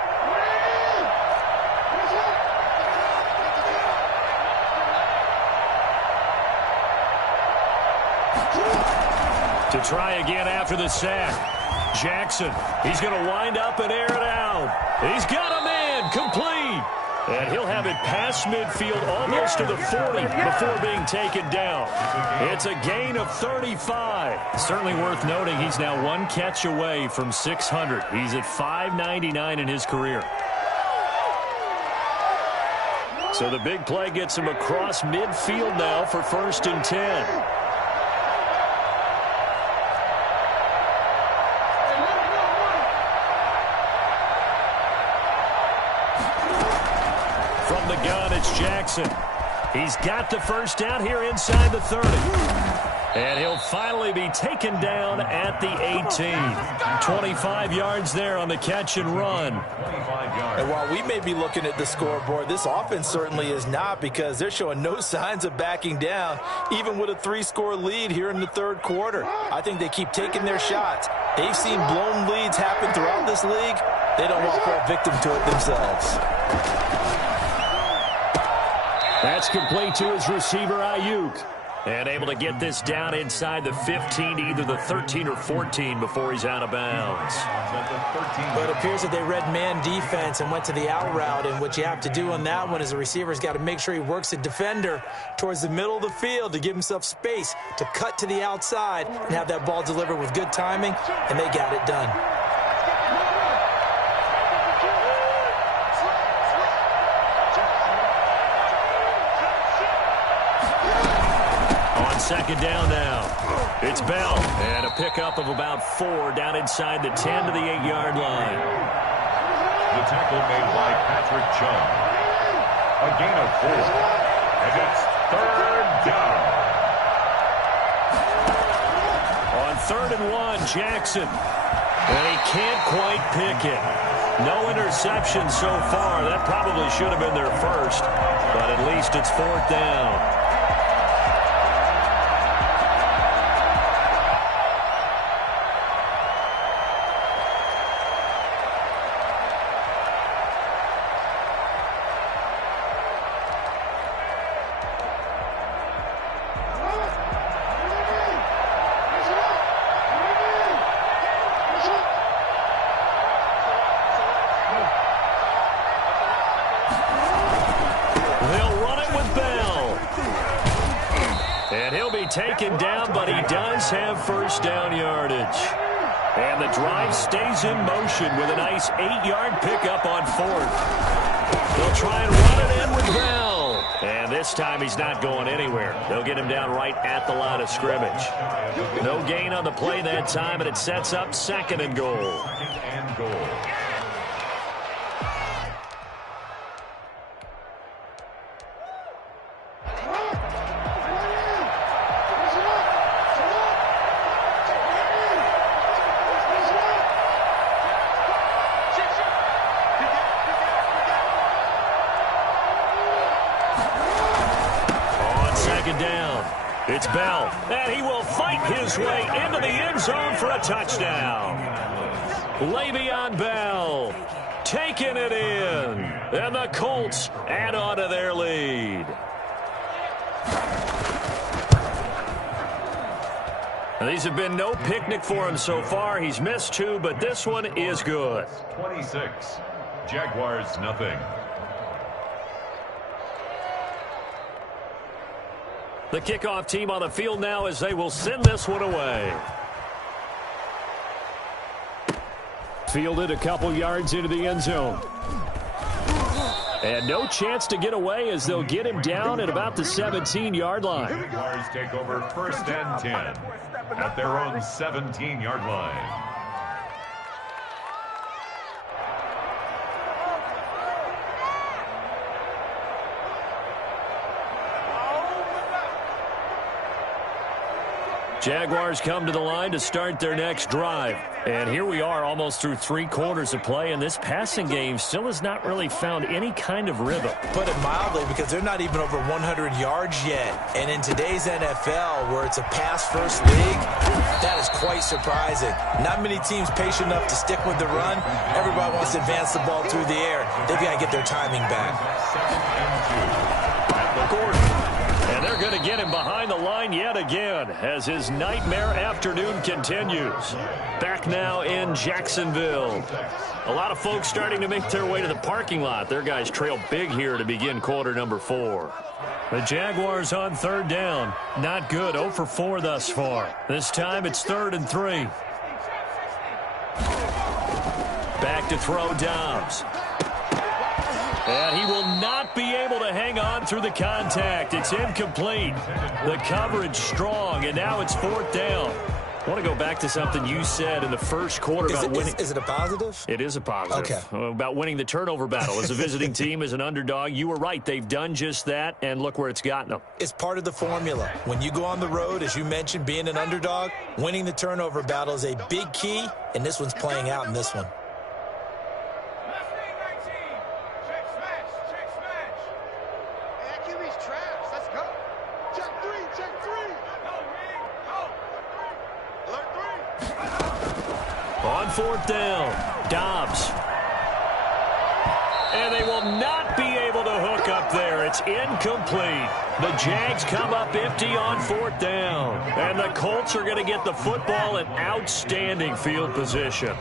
To try again after the sack. Jackson, he's going to wind up and air it out. He's got him in, complete. And he'll have it past midfield almost to the 40 before being taken down. It's a gain of 35. Certainly worth noting he's now 1 catch away from 600. He's at 599 in his career. So the big play gets him across midfield now for 1st and 10. From the gun, it's Jackson. He's got the first down here inside the 30. And he'll finally be taken down at the 18. 25 yards there on the catch and run. And while we may be looking at the scoreboard, this offense certainly is not, because they're showing no signs of backing down, even with a 3-score lead here in the third quarter. I think they keep taking their shots. They've seen blown leads happen throughout this league. They don't want to fall victim to it themselves. That's complete to his receiver, Ayuk. And able to get this down inside the 15, either the 13 or 14 before he's out of bounds. But it appears that they read man defense and went to the out route, and what you have to do on that one is the receiver's got to make sure he works the defender towards the middle of the field to give himself space to cut to the outside and have that ball delivered with good timing, and they got it done. Second down now. It's Bell. And a pickup of about 4 down inside the 10 to the 8-yard line. The tackle made by Patrick Chung. A gain of 4. And it's third down. On 3rd and 1, Jackson. And he can't quite pick it. No interception so far. That probably should have been their first. But at least it's 4th down. Taken down, but he does have first down yardage. And the drive stays in motion with a nice 8-yard pickup on 4th. They'll try and run it in with Bell. And this time he's not going anywhere. They'll get him down right at the line of scrimmage. No gain on the play that time, and it sets up 2nd and goal. It's Bell, and he will fight his way into the end zone for a touchdown. Le'Veon Bell taking it in, and the Colts add on to their lead. These have been no picnic for him so far. He's missed 2, but this one is good. 26, Jaguars nothing. The kickoff team on the field now as they will send this one away. Fielded a couple yards into the end zone. And no chance to get away as they'll get him down at about the 17-yard line. Jaguars take over 1st and 10 at their own 17-yard line. Jaguars come to the line to start their next drive. And here we are almost through 3 quarters of play, and this passing game still has not really found any kind of rhythm. Put it mildly, because they're not even over 100 yards yet. And in today's NFL, where it's a pass-first league, that is quite surprising. Not many teams patient enough to stick with the run. Everybody wants to advance the ball through the air. They've got to get their timing back. Gordon. And they're going to get him behind the line yet again as his nightmare afternoon continues. Back now in Jacksonville. A lot of folks starting to make their way to the parking lot. Their guys trail big here to begin quarter number 4. The Jaguars on 3rd down. Not good. 0 for 4 thus far. This time it's 3rd and 3. Back to throw Dobbs. And he will not be able to hang on through the contact. It's incomplete. The coverage strong, and now it's 4th down. I want to go back to something you said in the first quarter about winning. Is it a positive? It is a positive. Okay. About winning the turnover battle as a visiting team, as an underdog. You were right. They've done just that, and look where it's gotten them. It's part of the formula. When you go on the road, as you mentioned, being an underdog, winning the turnover battle is a big key, and this one's playing out in this one. On fourth down, Dobbs. And they will not be able to hook up there. It's incomplete. The Jags come up empty on fourth down. And the Colts are going to get the football in outstanding field position.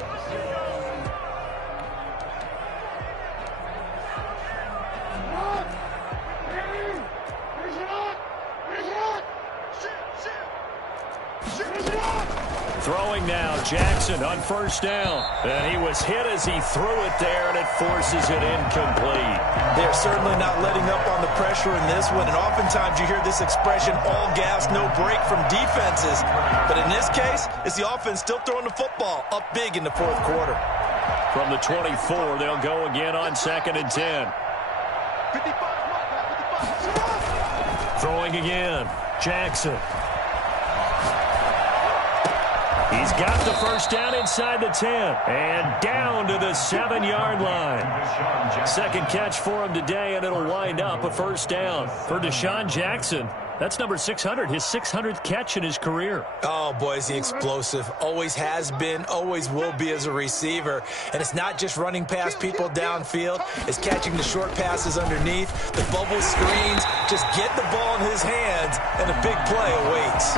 Throwing now, Jackson on first down. And he was hit as he threw it there, and it forces it incomplete. They're certainly not letting up on the pressure in this one, and oftentimes you hear this expression, all gas, no break from defenses. But in this case, it's the offense still throwing the football up big in the fourth quarter. From the 24, they'll go again on 2nd and 10. Throwing again, Jackson. He's got the first down inside the 10 and down to the 7-yard line. Second catch for him today, and it'll wind up a first down for Deshaun Jackson. That's number 600, his 600th catch in his career. Oh, boy, is he explosive. Always has been, always will be as a receiver. And it's not just running past people downfield. It's catching the short passes underneath, the bubble screens. Just get the ball in his hands, and a big play awaits.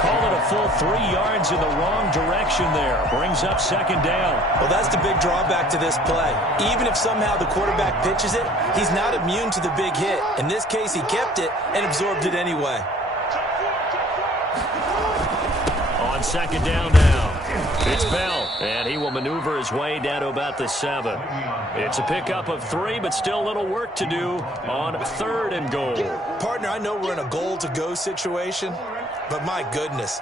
Call it a full 3 yards in the wrong direction there. Brings up second down. Well, that's the big drawback to this play. Even if somehow the quarterback pitches it, he's not immune to the big hit. In this case, he kept it and absorbed it anyway. On second down now, it's Bell, and he will maneuver his way down to about the 7. It's a pickup of 3, but still a little work to do on 3rd and goal. Partner, I know we're in a goal-to-go situation, but my goodness,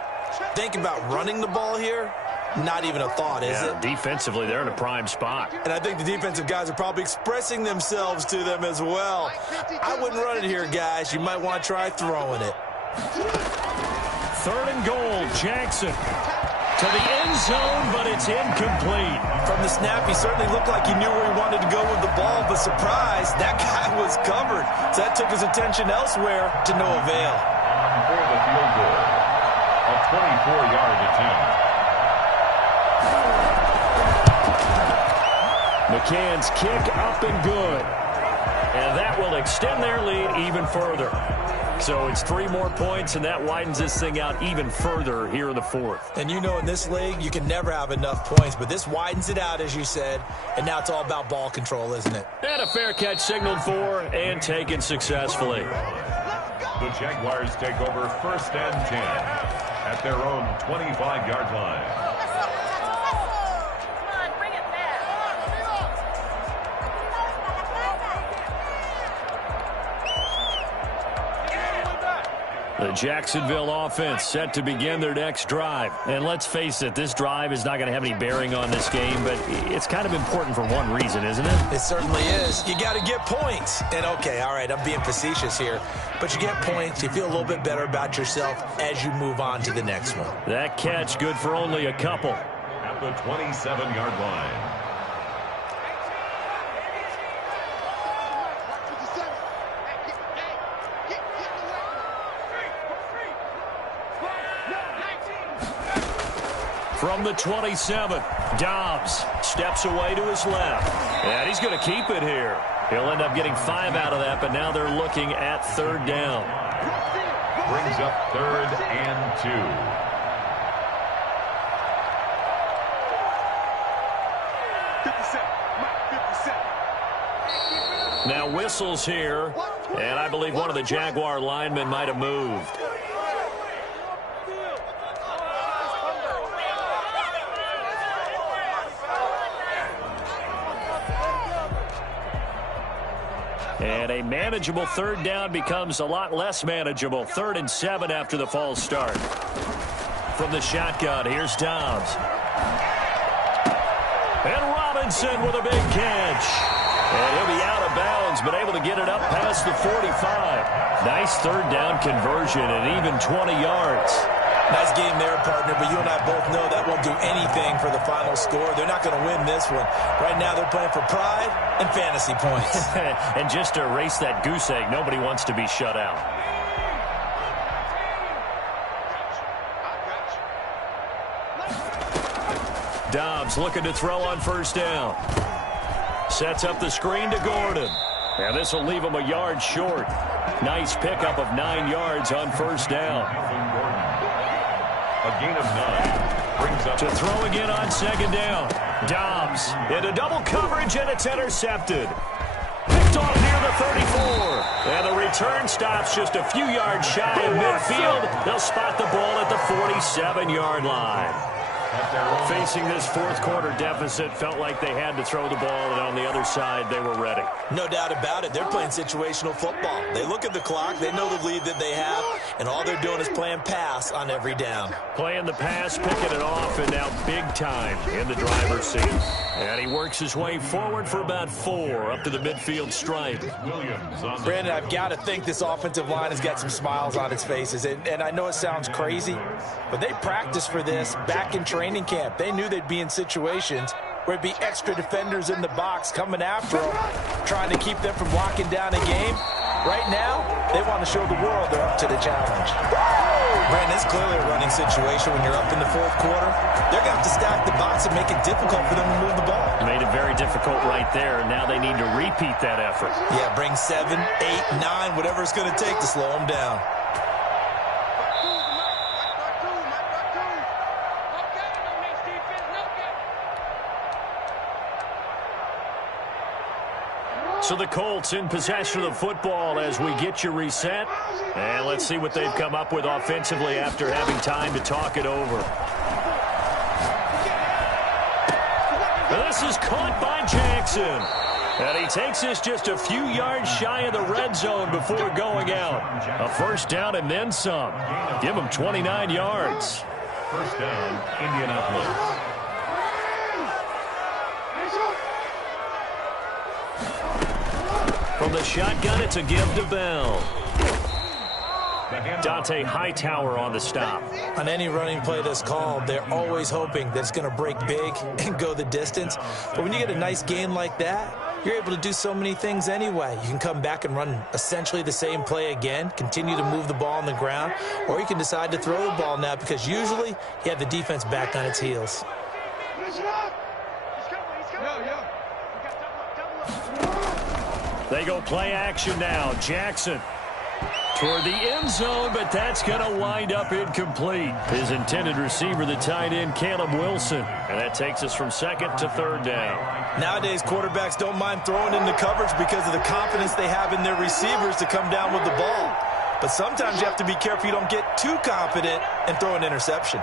think about running the ball here. Not even a thought, is it? Defensively, they're in a prime spot. And I think the defensive guys are probably expressing themselves to them as well. I wouldn't run it here, guys. You might want to try throwing it. 3rd and goal, Jackson. To the end zone, but it's incomplete. From the snap, he certainly looked like he knew where he wanted to go with the ball, but surprise, that guy was covered. So that took his attention elsewhere to no avail. For the field goal, a 24-yard attempt. McCann's kick up and good. And that will extend their lead even further. So it's 3 more points, and that widens this thing out even further here in the 4th. And you know in this league, you can never have enough points, but this widens it out, as you said, and now it's all about ball control, isn't it? And a fair catch signaled for and taken successfully. The Jaguars take over 1st and 10 at their own 25-yard line. The Jacksonville offense set to begin their next drive. And let's face it, this drive is not going to have any bearing on this game, but it's kind of important for one reason, isn't it? It certainly is. You got to get points. And, okay, all right, I'm being facetious here, but you get points, you feel a little bit better about yourself as you move on to the next one. That catch good for only a couple. At the 27-yard line. From the 27, Dobbs steps away to his left. And he's going to keep it here. He'll end up getting 5 out of that, but now they're looking at 3rd down. Brings up 3rd and 2. Now whistles here, and I believe one of the Jaguar linemen might have moved. And a manageable 3rd down becomes a lot less manageable. 3rd and 7 after the false start. from the shotgun. Here's Dobbs. And Robinson with a big catch. And he'll be out of bounds, but able to get it up past the 45. Nice third down conversion and even 20 yards. Nice game there, partner, but you and I both know that won't do anything for the final score. They're not going to win this one. Right now they're playing for pride and fantasy points. And just to erase that goose egg, nobody wants to be shut out. Dobbs looking to throw on first down. Sets up the screen to Gordon. And this will leave him a yard short. Nice pickup of 9 yards on first down. A gain of 9. Brings up To throw again on second down. Dobbs into double coverage, and it's intercepted. Picked off near the 34. And the return stops just a few yards shy of midfield. They'll spot the ball at the 47-yard line. Facing this fourth quarter deficit, felt like they had to throw the ball, and on the other side, they were ready. No doubt about it. They're playing situational football. They look at the clock, they know the lead that they have, and all they're doing is playing pass on every down. Playing the pass, picking it off, and now big time in the driver's seat. And he works his way forward for about 4 up to the midfield stripe. Brandon, I've got to think this offensive line has got some smiles on its faces. And I know it sounds crazy, but they practiced for this back in training camp. They knew they'd be in situations where it'd be extra defenders in the box coming after them, trying to keep them from locking down a game. Right now, they want to show the world they're up to the challenge. Brandon, it's clearly a running situation when you're up in the fourth quarter. They're going to have to stack the box and make it difficult for them to move the ball. Made it very difficult right there. Now they need to repeat that effort. Yeah, bring 7, 8, 9, whatever it's going to take to slow them down. So the Colts in possession of the football as we get you reset. And let's see what they've come up with offensively after having time to talk it over. And this is caught by Jackson. And he takes this just a few yards shy of the red zone before going out. A first down and then some. Give him 29 yards. first down, Indianapolis. From the shotgun, it's a give to Bell. Dante Hightower on the stop. On any running play that's called, they're always hoping that it's going to break big and go the distance. But when you get a nice gain like that, you're able to do so many things anyway. You can come back and run essentially the same play again, continue to move the ball on the ground, or you can decide to throw the ball now because usually you have the defense back on its heels. They go play action now. Jackson toward the end zone, but that's going to wind up incomplete. His intended receiver, the tight end, Caleb Wilson. And that takes us from second to third down. Nowadays, quarterbacks don't mind throwing into coverage because of the confidence they have in their receivers to come down with the ball. But sometimes you have to be careful you don't get too confident and throw an interception.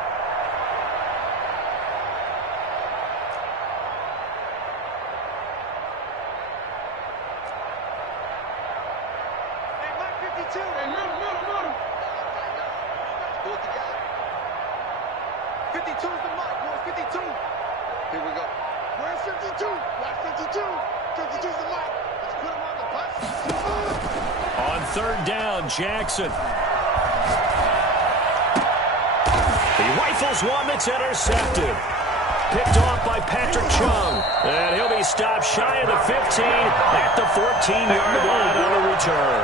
Jackson. He rifles one that's intercepted. Picked off by Patrick Chung. And he'll be stopped shy of the 15 at the 14-yard line on the return.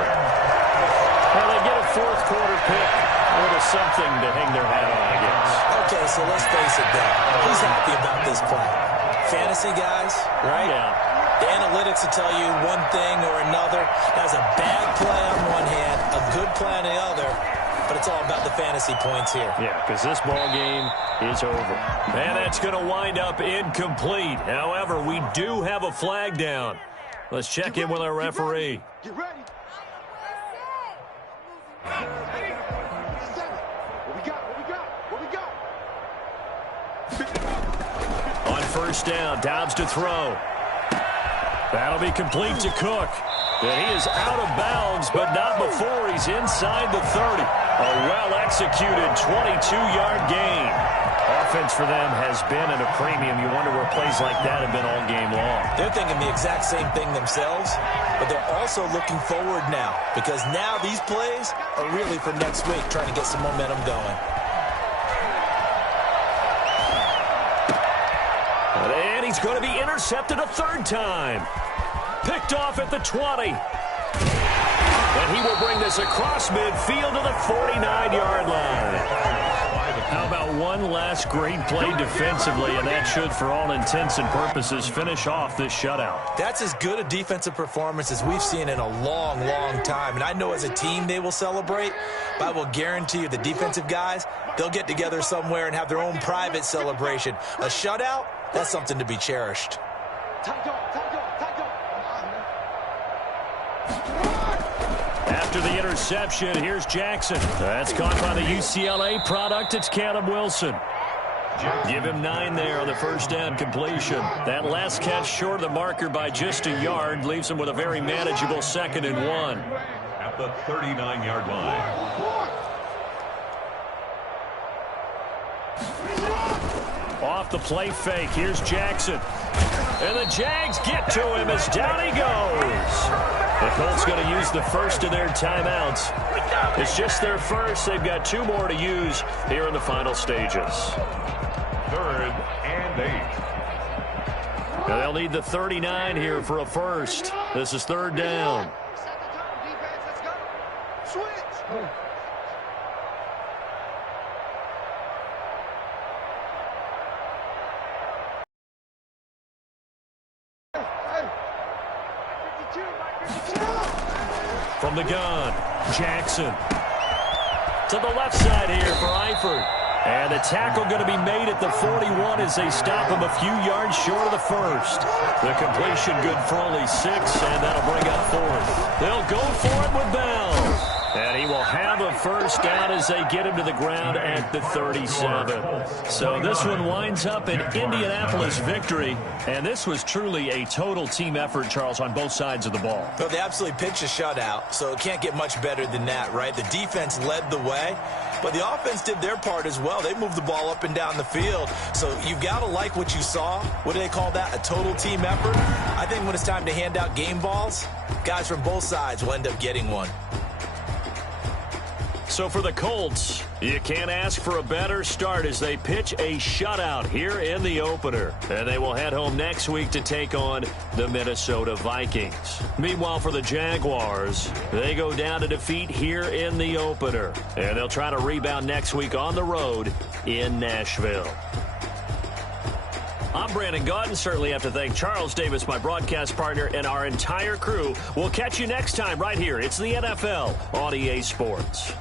Well, they get a fourth quarter pick. A little something to hang their hat on, I guess. Okay, so let's face it, though. Who's happy about this play? Fantasy guys, right? Yeah. The analytics will tell you one thing or another. That's a bad play on one hand, a good play on the other, but it's all about the fantasy points here. Yeah, because this ball game is over. And that's going to wind up incomplete. However, we do have a flag down. Let's check in with our referee. Get ready. What we got? On first down, Dobbs to throw. That'll be complete to Cook. And he is out of bounds, but not before he's inside the 30. A well-executed 22-yard gain. Offense for them has been at a premium. You wonder where plays like that have been all game long. They're thinking the exact same thing themselves, but they're also looking forward now because now these plays are really for next week, trying to get some momentum going. And he's going to be intercepted a third time. Picked off at the 20. And he will bring this across midfield to the 49-yard line. How about one last great play defensively, and that should, for all intents and purposes, finish off this shutout. That's as good a defensive performance as we've seen in a long, long time. And I know as a team they will celebrate, but I will guarantee you the defensive guys, they'll get together somewhere and have their own private celebration. A shutout, that's something to be cherished. After the interception, here's Jackson. That's caught by the UCLA product. It's Caleb Wilson. Give him 9 there on the first down completion. That last catch short of the marker by just a yard leaves him with a very manageable 2nd and 1. At the 39-yard line. Off the play fake, here's Jackson. And the Jags get to him as down he goes. The Colts going to use the first of their timeouts. It's just their first. They've got 2 more to use here in the final stages. 3rd and 8. Now they'll need the 39 here for a first. This is 3rd down. From the gun, Jackson. To the left side here for Eifert. And the tackle going to be made at the 41 as they stop him a few yards short of the first. The completion good for only 6, and that'll bring up 4th. They'll go for it with Bell. And he will have a first down as they get him to the ground at the 37. So this one winds up an Indianapolis victory. And this was truly a total team effort, Charles, on both sides of the ball. Well, they absolutely pitched a shutout, so it can't get much better than that, right? The defense led the way, but the offense did their part as well. They moved the ball up and down the field. So you've got to like what you saw. What do they call that? A total team effort? I think when it's time to hand out game balls, guys from both sides will end up getting one. So for the Colts, you can't ask for a better start as they pitch a shutout here in the opener. And they will head home next week to take on the Minnesota Vikings. Meanwhile, for the Jaguars, they go down to defeat here in the opener. And they'll try to rebound next week on the road in Nashville. I'm Brandon Gaudin. Certainly have to thank Charles Davis, my broadcast partner, and our entire crew. We'll catch you next time right here. It's the NFL on EA Sports.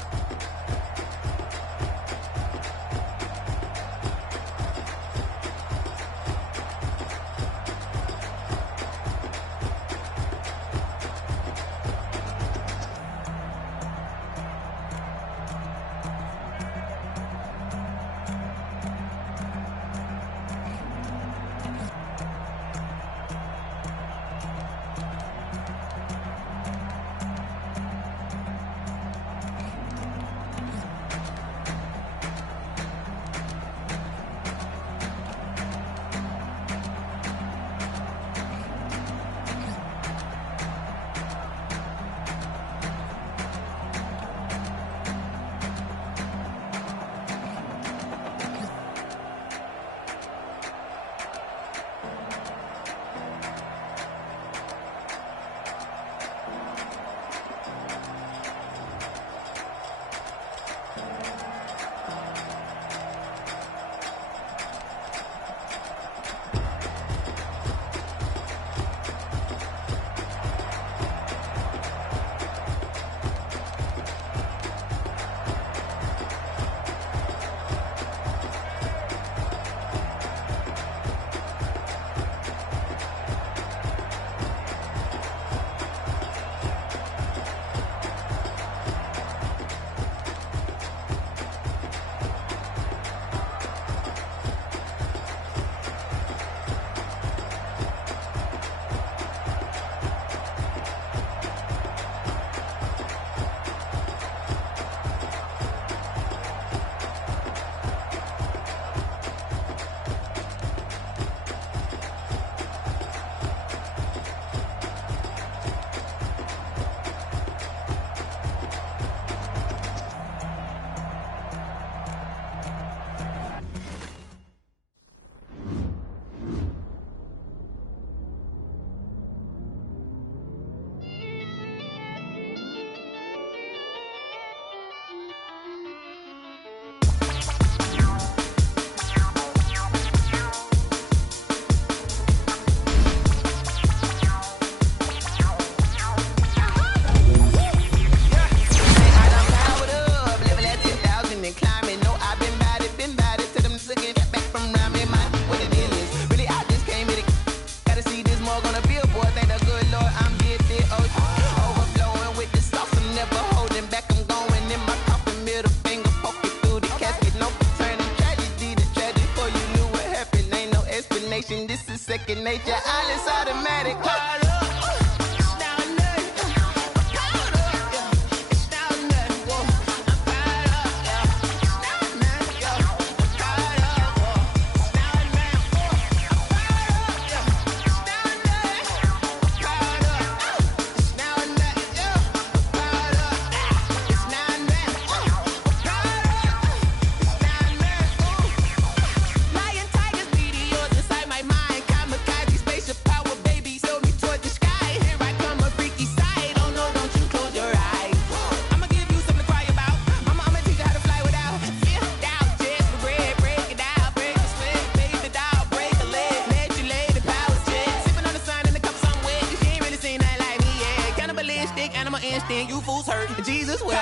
mug on a billboard. Thank the good Lord I'm gifted. Overflowing with the sauce. I'm never holding back. I'm going in my coffin. Middle finger poking through the casket. No turning tragedy to tragedy. Before you knew what happened, ain't no explanation. This is second nature. All is automatic. Caught up. You fools hurt. Jesus will.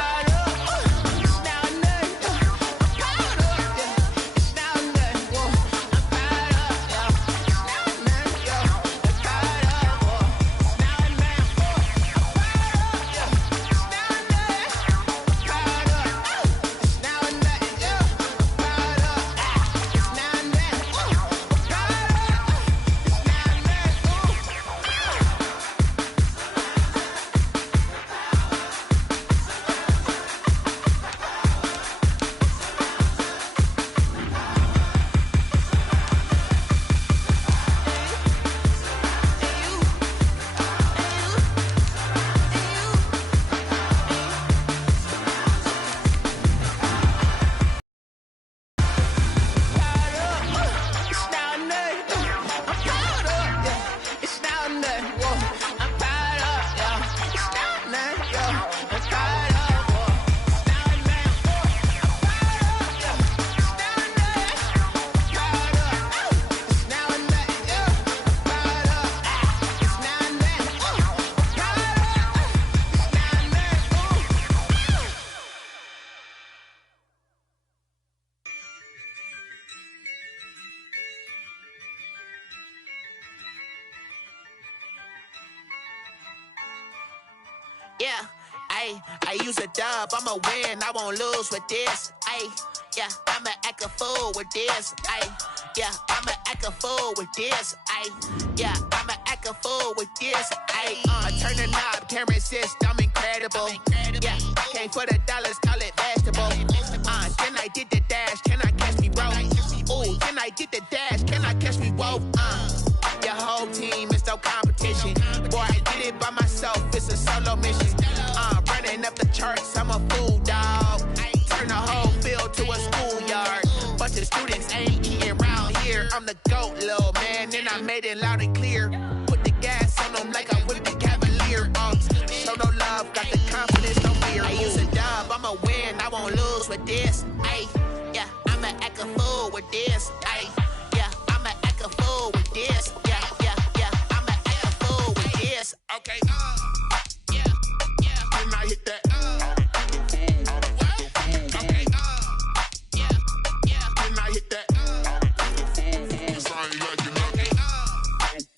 Yeah, I use a dub, I'ma win, I won't lose with this. Yeah, I'ma act a fool with this. Yeah, I'ma act a fool with this. Yeah, I'ma act a fool with this. I turn the knob, can't resist, I'm incredible. Yeah, came for the dollars, call it vegetable. Then I did the dash, can I catch me, bro? Ooh, then I did the dash, can I catch me, whoa? Your whole team is no competition. Boy, I did it by myself, it's a solo mission. Running up the charts, I'm a fool, dog. Turn the whole field to a schoolyard. Bunch of students ain't eating round here. I'm the GOAT, little man, and I made it loud and clear. Put the gas on them like I whipped the Cavalier. Show no love, got the confidence, no fear. I use a dub, I'ma win, I won't lose with this. Yeah, I'ma act a fool with this. Yeah, I'ma act a fool with this. Yeah, I'ma act a fool with this. Okay, yeah, when I hit that. Okay, yeah, when I hit that. Cause I ain't like you know. Okay,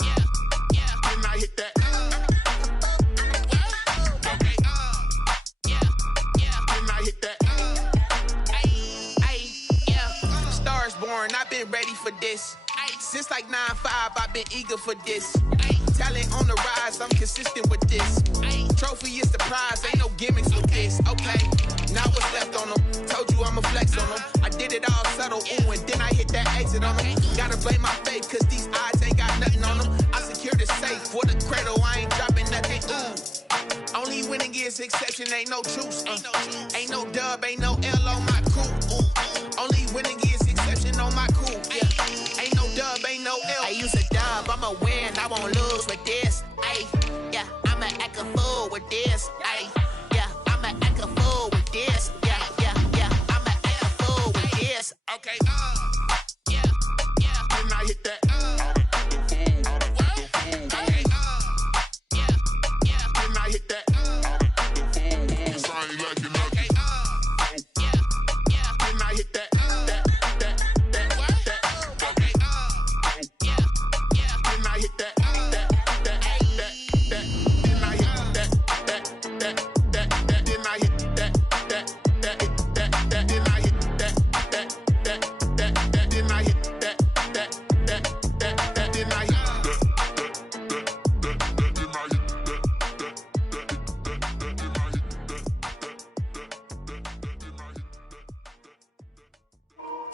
yeah, when I hit that. Okay, yeah, when I hit that. Yeah, Stars born, I've been ready for this. Since like 9-5, I've been eager for this. Talent on the rise, I'm consistent with this. Trophy is the prize, ain't no gimmicks with this. Okay, now what's left on them? Told you I'ma flex on them. I did it all subtle, ooh, and then I hit that exit on them. Gotta blame my faith, cause these odds ain't got nothing on them. I secure the safe for the cradle, I ain't dropping nothing, ooh. Only winning is exception, ain't no truce. Ain't no dub, ain't no L on my crew. Only winning is exception on my crew. Yeah, ain't no dub, ain't no L. I use a dub, I'ma win, I won't lose with this. Yeah, I'ma act a fool with this. Yeah, I'ma act a fool with this. Yeah, I'ma act a fool with this. Okay, yeah, when I hit that. Okay, yeah, when I hit that. Cause I ain't like you know. Okay, yeah, when I hit that.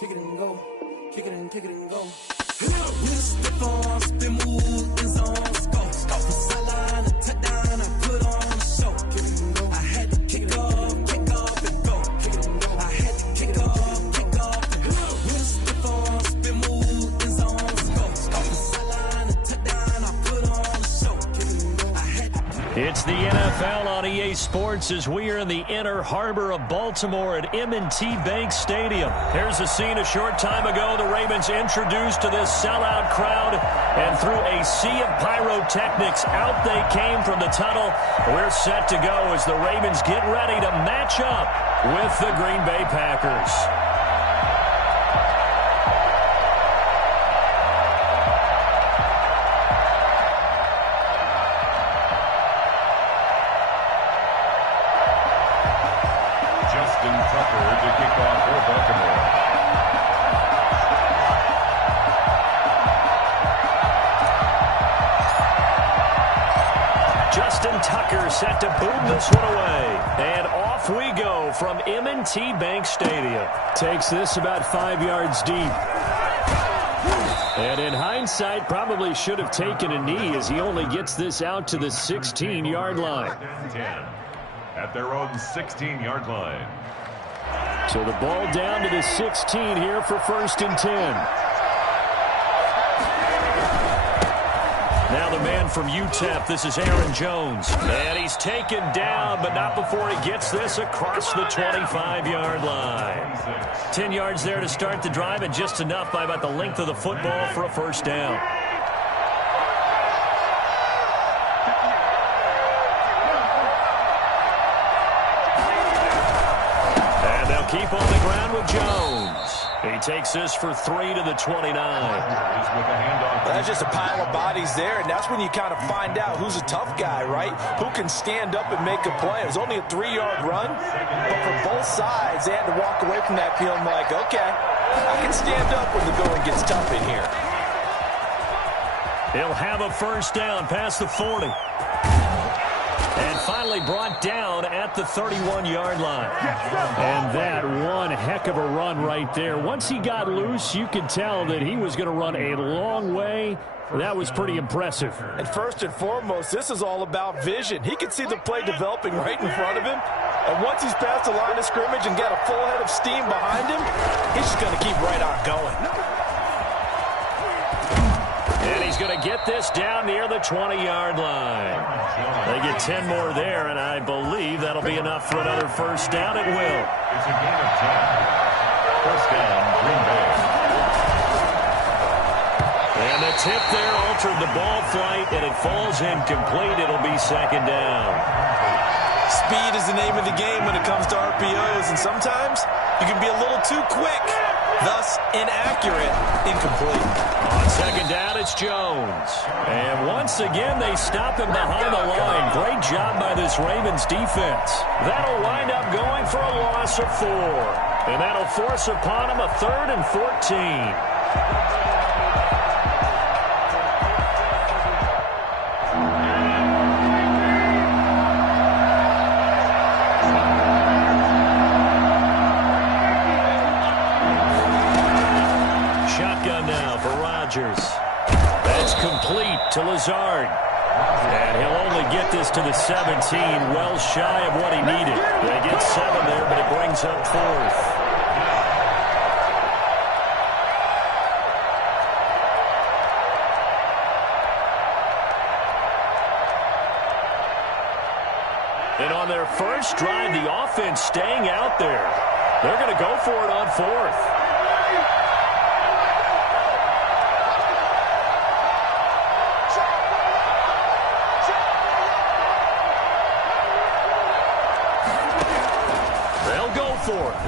kick it and go. Kick it and kick it and go. Stiff on, spin move, in zone, scope. From sideline to touchdown, I put on a show. Kick it and go. I had to kick off and go. Kick it and go. I had to kick off and go. Stiff on, spin move, in zone, scope. From sideline to touchdown, I put on a show. Kick it and go. I had to. It's the NFL on EA Sports as we are in the inner harbor of Baltimore at M&T Bank Stadium. Here's a scene a short time ago. The Ravens introduced to this sellout crowd, and through a sea of pyrotechnics, out they came from the tunnel. We're set to go as the Ravens get ready to match up with the Green Bay Packers. Tucker to kick off for Baltimore. Justin Tucker set to boom this one away. And off we go from M&T Bank Stadium. Takes this about 5 yards deep. And in hindsight, probably should have taken a knee as he only gets this out to the 16-yard line. 10 at their own 16-yard line. So the ball down to the 16 here for 1st and 10. Now the man from UTEP, this is Aaron Jones. And he's taken down, but not before he gets this across the 25-yard line. 10 yards there to start the drive, and just enough by about the length of the football for a first down. Keep on the ground with Jones. He takes this for 3 to the 29. That's just a pile of bodies there, and that's when you kind of find out who's a tough guy, right? Who can stand up and make a play. It was only a 3-yard run, but for both sides, they had to walk away from that feeling like, okay, I can stand up when the going gets tough in here. He'll have a first down past the 40. And finally brought down at the 31-yard line. And that one heck of a run right there. Once he got loose, you could tell that he was going to run a long way. That was pretty impressive. And first and foremost, this is all about vision. He can see the play developing right in front of him. And once he's past the line of scrimmage and got a full head of steam behind him, he's just going to keep right on going. And he's going to get this down near the 20-yard line. They get 10 more there, and I believe that'll be enough for another first down. It will. It's a gain of 10. First down, Green Bay. And the tip there altered the ball flight, and it falls incomplete. It'll be second down. Speed is the name of the game when it comes to RPOs, and sometimes you can be a little too quick, thus inaccurate, incomplete. On second down, it's Jones. And once again, they stop him behind the line. Great job by this Ravens defense. That'll wind up going for a loss of 4. And that'll force upon him a 3rd and 14. That's complete to Lazard. And he'll only get this to the 17, well shy of what he needed. They get 7 there, but it brings up 4th. And on their first drive, the offense staying out there. They're going to go for it on 4th.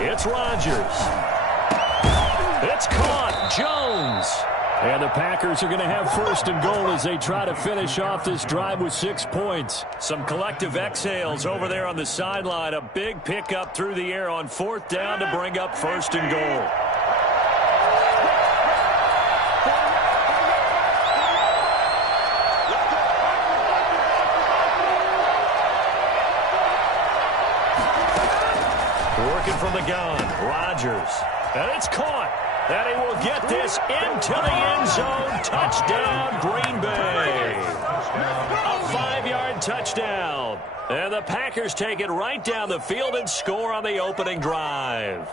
It's Rodgers. It's caught. Jones. And the Packers are going to have 1st and goal as they try to finish off this drive with 6 points. Some collective exhales over there on the sideline. A big pickup through the air on 4th down to bring up 1st and goal. Working from the gun, Rodgers. And it's caught. And he will get this into the end zone. Touchdown, Green Bay. A 5-yard touchdown. And the Packers take it right down the field and score on the opening drive.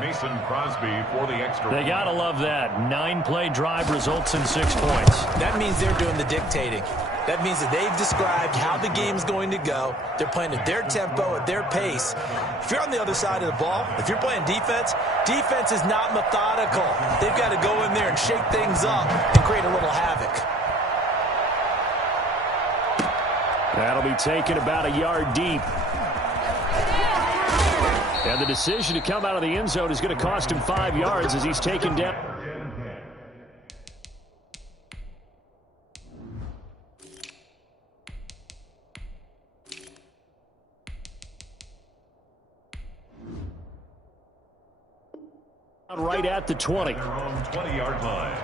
Mason Crosby for the extra. They got to love that. 9-play drive results in 6 points. That means they're doing the dictating. That means that they've described how the game's going to go. They're playing at their tempo, at their pace. If you're on the other side of the ball, if you're playing defense, defense is not methodical. They've got to go in there and shake things up and create a little havoc. That'll be taken about a yard deep. And the decision to come out of the end zone is going to cost him 5 yards as he's taken down. Right at the 20. Their own 20-yard line.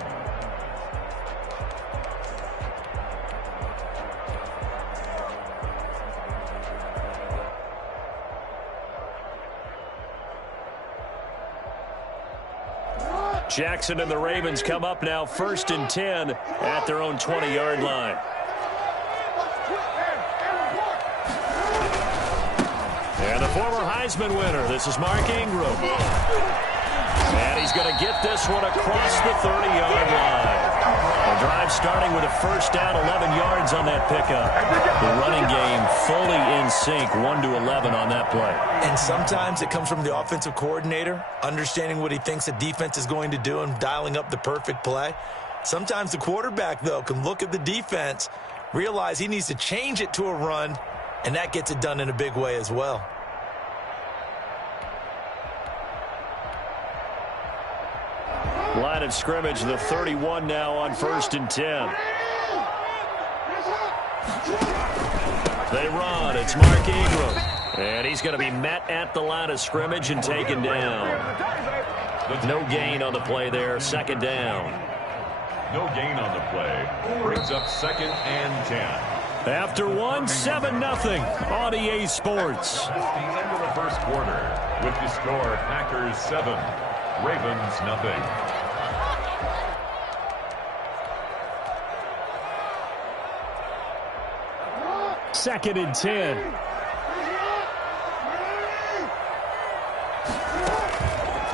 Jackson and the Ravens come up now 1st and 10 at their own 20-yard line. And the former Heisman winner, this is Mark Ingram. And he's going to get this one across the 30-yard line. The drive starting with a first down, 11 yards on that pickup. The running game fully in sync, 1-11 on that play. And sometimes it comes from the offensive coordinator, understanding what he thinks the defense is going to do and dialing up the perfect play. Sometimes the quarterback, though, can look at the defense, realize he needs to change it to a run, and that gets it done in a big way as well. Line of scrimmage, the 31 now on 1st and 10. They run. It's Mark Ingram. And he's going to be met at the line of scrimmage and taken down. No gain on the play there. 2nd down. No gain on the play. Brings up 2nd and 10. After 1, 7-0 on EA Sports. The end of the first quarter with the score Packers 7, Ravens nothing. Second and 10.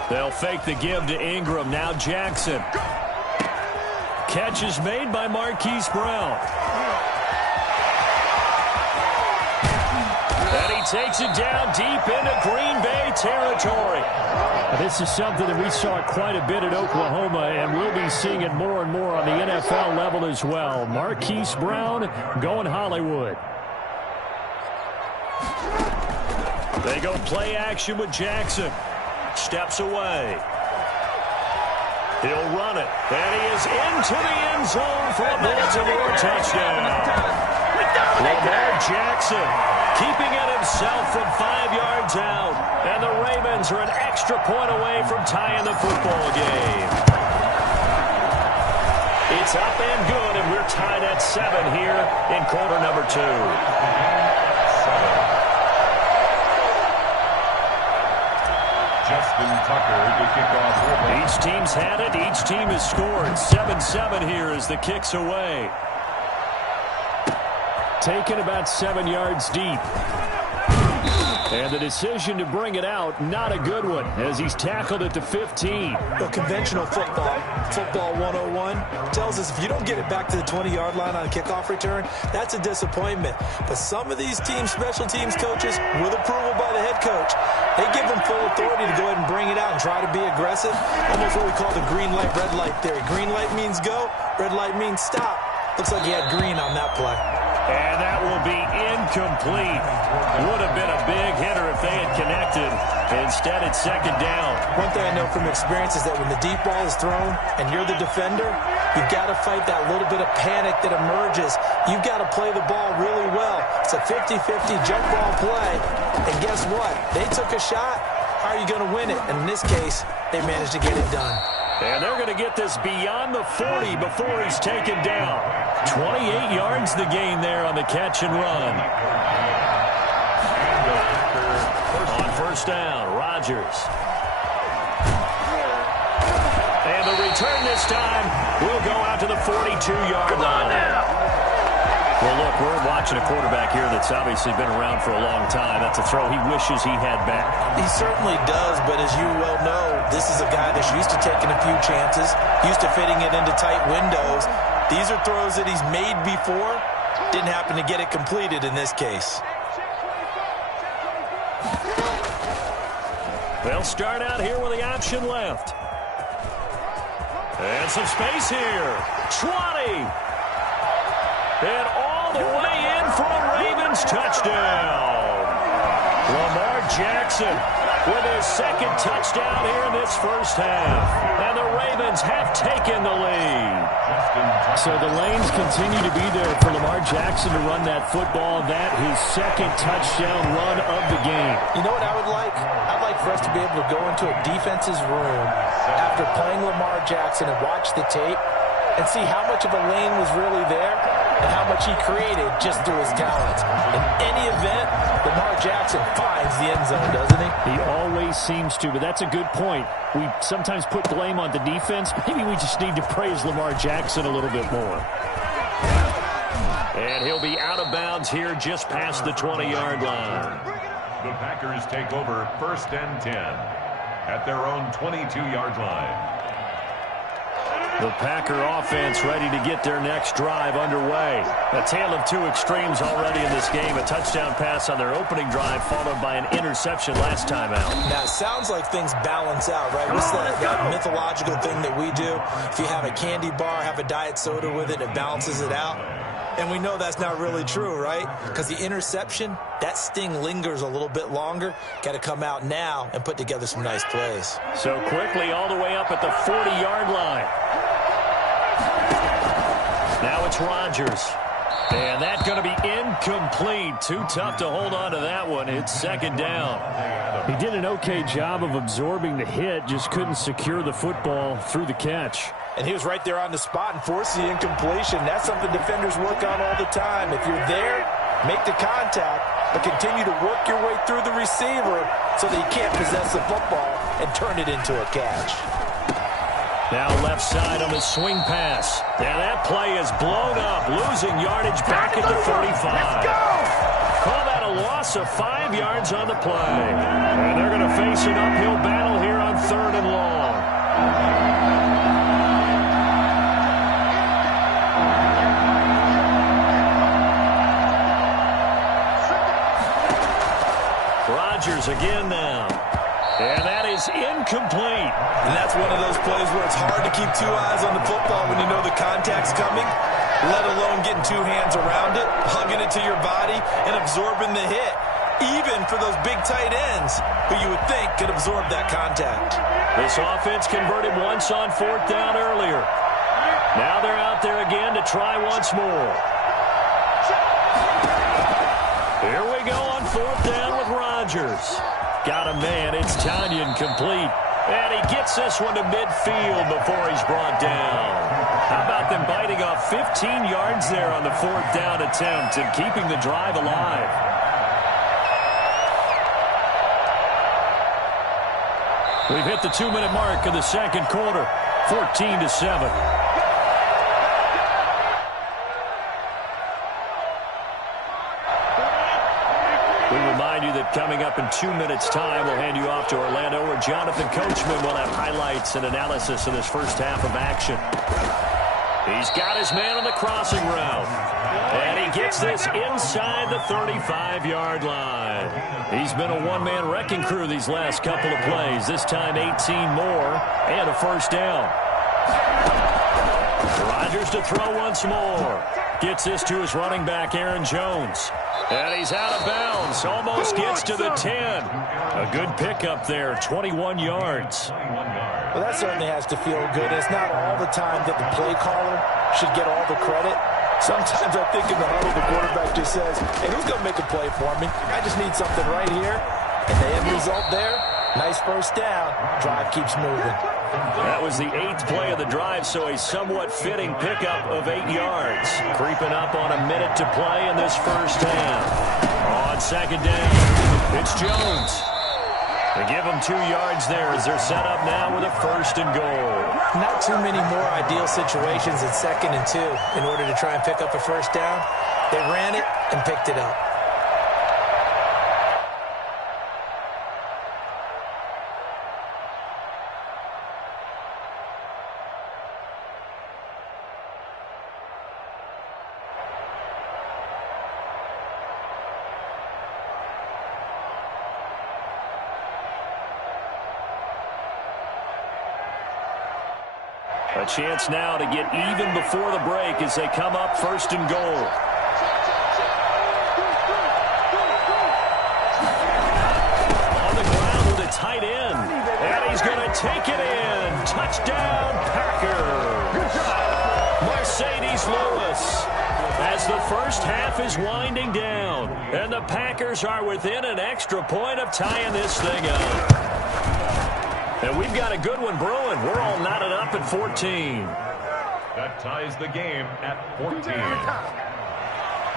They'll fake the give to Ingram. Now Jackson. Catch is made by Marquise Brown. And he takes it down deep into Green Bay territory. This is something that we saw quite a bit at Oklahoma, and we'll be seeing it more and more on the NFL level as well. Marquise Brown going Hollywood. They go play action with Jackson. Steps away. He'll run it. And he is into the end zone for a Baltimore touchdown. Lamar Jackson keeping it himself from 5 yards out. And the Ravens are an extra point away from tying the football game. It's up and good, and we're tied at 7 here in quarter number 2. Justin Tucker to kick off. Each team's had it. Each team has scored. 7-7 here as the kick's away. Taken about 7 yards deep. And the decision to bring it out, not a good one, as he's tackled at the 15. Well, conventional football 101, tells us if you don't get it back to the 20-yard line on a kickoff return, that's a disappointment. But some of these teams, special teams coaches, with approval by the head coach, they give them full authority to go ahead and bring it out and try to be aggressive. Almost what we call the green light, red light theory. Green light means go, red light means stop. Looks like he had green on that play. And that will be incomplete. Would have been a big hitter if they had connected. Instead, it's 2nd down. One thing I know from experience is that when the deep ball is thrown and you're the defender, you've got to fight that little bit of panic that emerges. You've got to play the ball really well. It's a 50-50 jump ball play. And guess what? They took a shot. How are you going to win it? And in this case, they managed to get it done. And they're going to get this beyond the 40 before he's taken down. 28 yards the gain there on the catch and run. On 1st down, Rodgers. And the return this time will go out to the 42-yard line. Well, look, we're watching a quarterback here that's obviously been around for a long time. That's a throw he wishes he had back. He certainly does, but as you well know, this is a guy that's used to taking a few chances, used to fitting it into tight windows. These are throws that he's made before. Didn't happen to get it completed in this case. They'll start out here with the option left. And some space here. 20. And all the way in for a Ravens touchdown. Lamar Jackson with his second touchdown here in this first half. And the Ravens have taken the lead. So the lanes continue to be there for Lamar Jackson to run that football. That his second touchdown run of the game. You know what I would like? I'd like for us to be able to go into a defense's room after playing Lamar Jackson and watch the tape and see how much of a lane was really there and how much he created just through his talents. In any event, Lamar Jackson finds the end zone, doesn't he? He always seems to, but that's a good point. We sometimes put blame on the defense. Maybe we just need to praise Lamar Jackson a little bit more. And he'll be out of bounds here just past the 20-yard line. The Packers take over 1st and 10 at their own 22-yard line. The Packer offense ready to get their next drive underway. A tale of two extremes already in this game. A touchdown pass on their opening drive followed by an interception last time out. Now, it sounds like things balance out, right? What's that mythological thing that we do? If you have a candy bar, have a diet soda with it, it balances it out. And we know that's not really true, right? Because the interception, that sting lingers a little bit longer. Got to come out now and put together some nice plays. So quickly all the way up at the 40-yard line. Now it's Rodgers. And that's going to be incomplete. Too tough to hold on to that one. It's second down. He did an okay job of absorbing the hit, just couldn't secure the football through the catch. And he was right there on the spot and forced the incompletion. That's something defenders work on all the time. If you're there, make the contact, but continue to work your way through the receiver so that you can't possess the football and turn it into a catch. Now left side on the swing pass. And that play is blown up, losing yardage back at the 35. Call that a loss of 5 yards on the play. And they're going to face an uphill battle here on 3rd and long. Rodgers again now. And that is incomplete. And that's one of those plays where it's hard to keep two eyes on the football when you know the contact's coming, let alone getting two hands around it, hugging it to your body, and absorbing the hit, even for those big tight ends who you would think could absorb that contact. This offense converted once on 4th down earlier. Now they're out there again to try once more. Here we go on 4th down with Rodgers. Got a man. It's Tanyan complete. And he gets this one to midfield before he's brought down. How about them biting off 15 yards there on the 4th down attempt and keeping the drive alive? We've hit the 2-minute mark of the second quarter. 14-7. We remind you that coming up in 2 minutes' time, we'll hand you off to Orlando, where Jonathan Coachman will have highlights and analysis of this first half of action. He's got his man on the crossing route. And he gets this inside the 35-yard line. He's been a one-man wrecking crew these last couple of plays. This time 18 more and a first down. Rodgers to throw once more. Gets this to his running back, Aaron Jones. And he's out of bounds. Almost gets to the 10. A good pickup there, 21 yards. Well, that certainly has to feel good. It's not all the time that the play caller should get all the credit. Sometimes I think in the huddle, the quarterback just says, hey, who's going to make a play for me? I just need something right here. And the end result there, nice first down. Drive keeps moving. That was the 8th play of the drive, so a somewhat fitting pickup of 8 yards. Creeping up on a minute to play in this first half. On second down, it's Jones. They give them 2 yards there as they're set up now with a 1st and goal. Not too many more ideal situations in 2nd and 2 in order to try and pick up a 1st down. They ran it and picked it up. A chance now to get even before the break as they come up 1st and goal. On the ground with a tight end. And he's going to take it in. Touchdown, Packers. Mercedes Lewis. As the first half is winding down. And the Packers are within an extra point of tying this thing up. And we've got a good one brewing. We're all knotted up at 14. That ties the game at 14.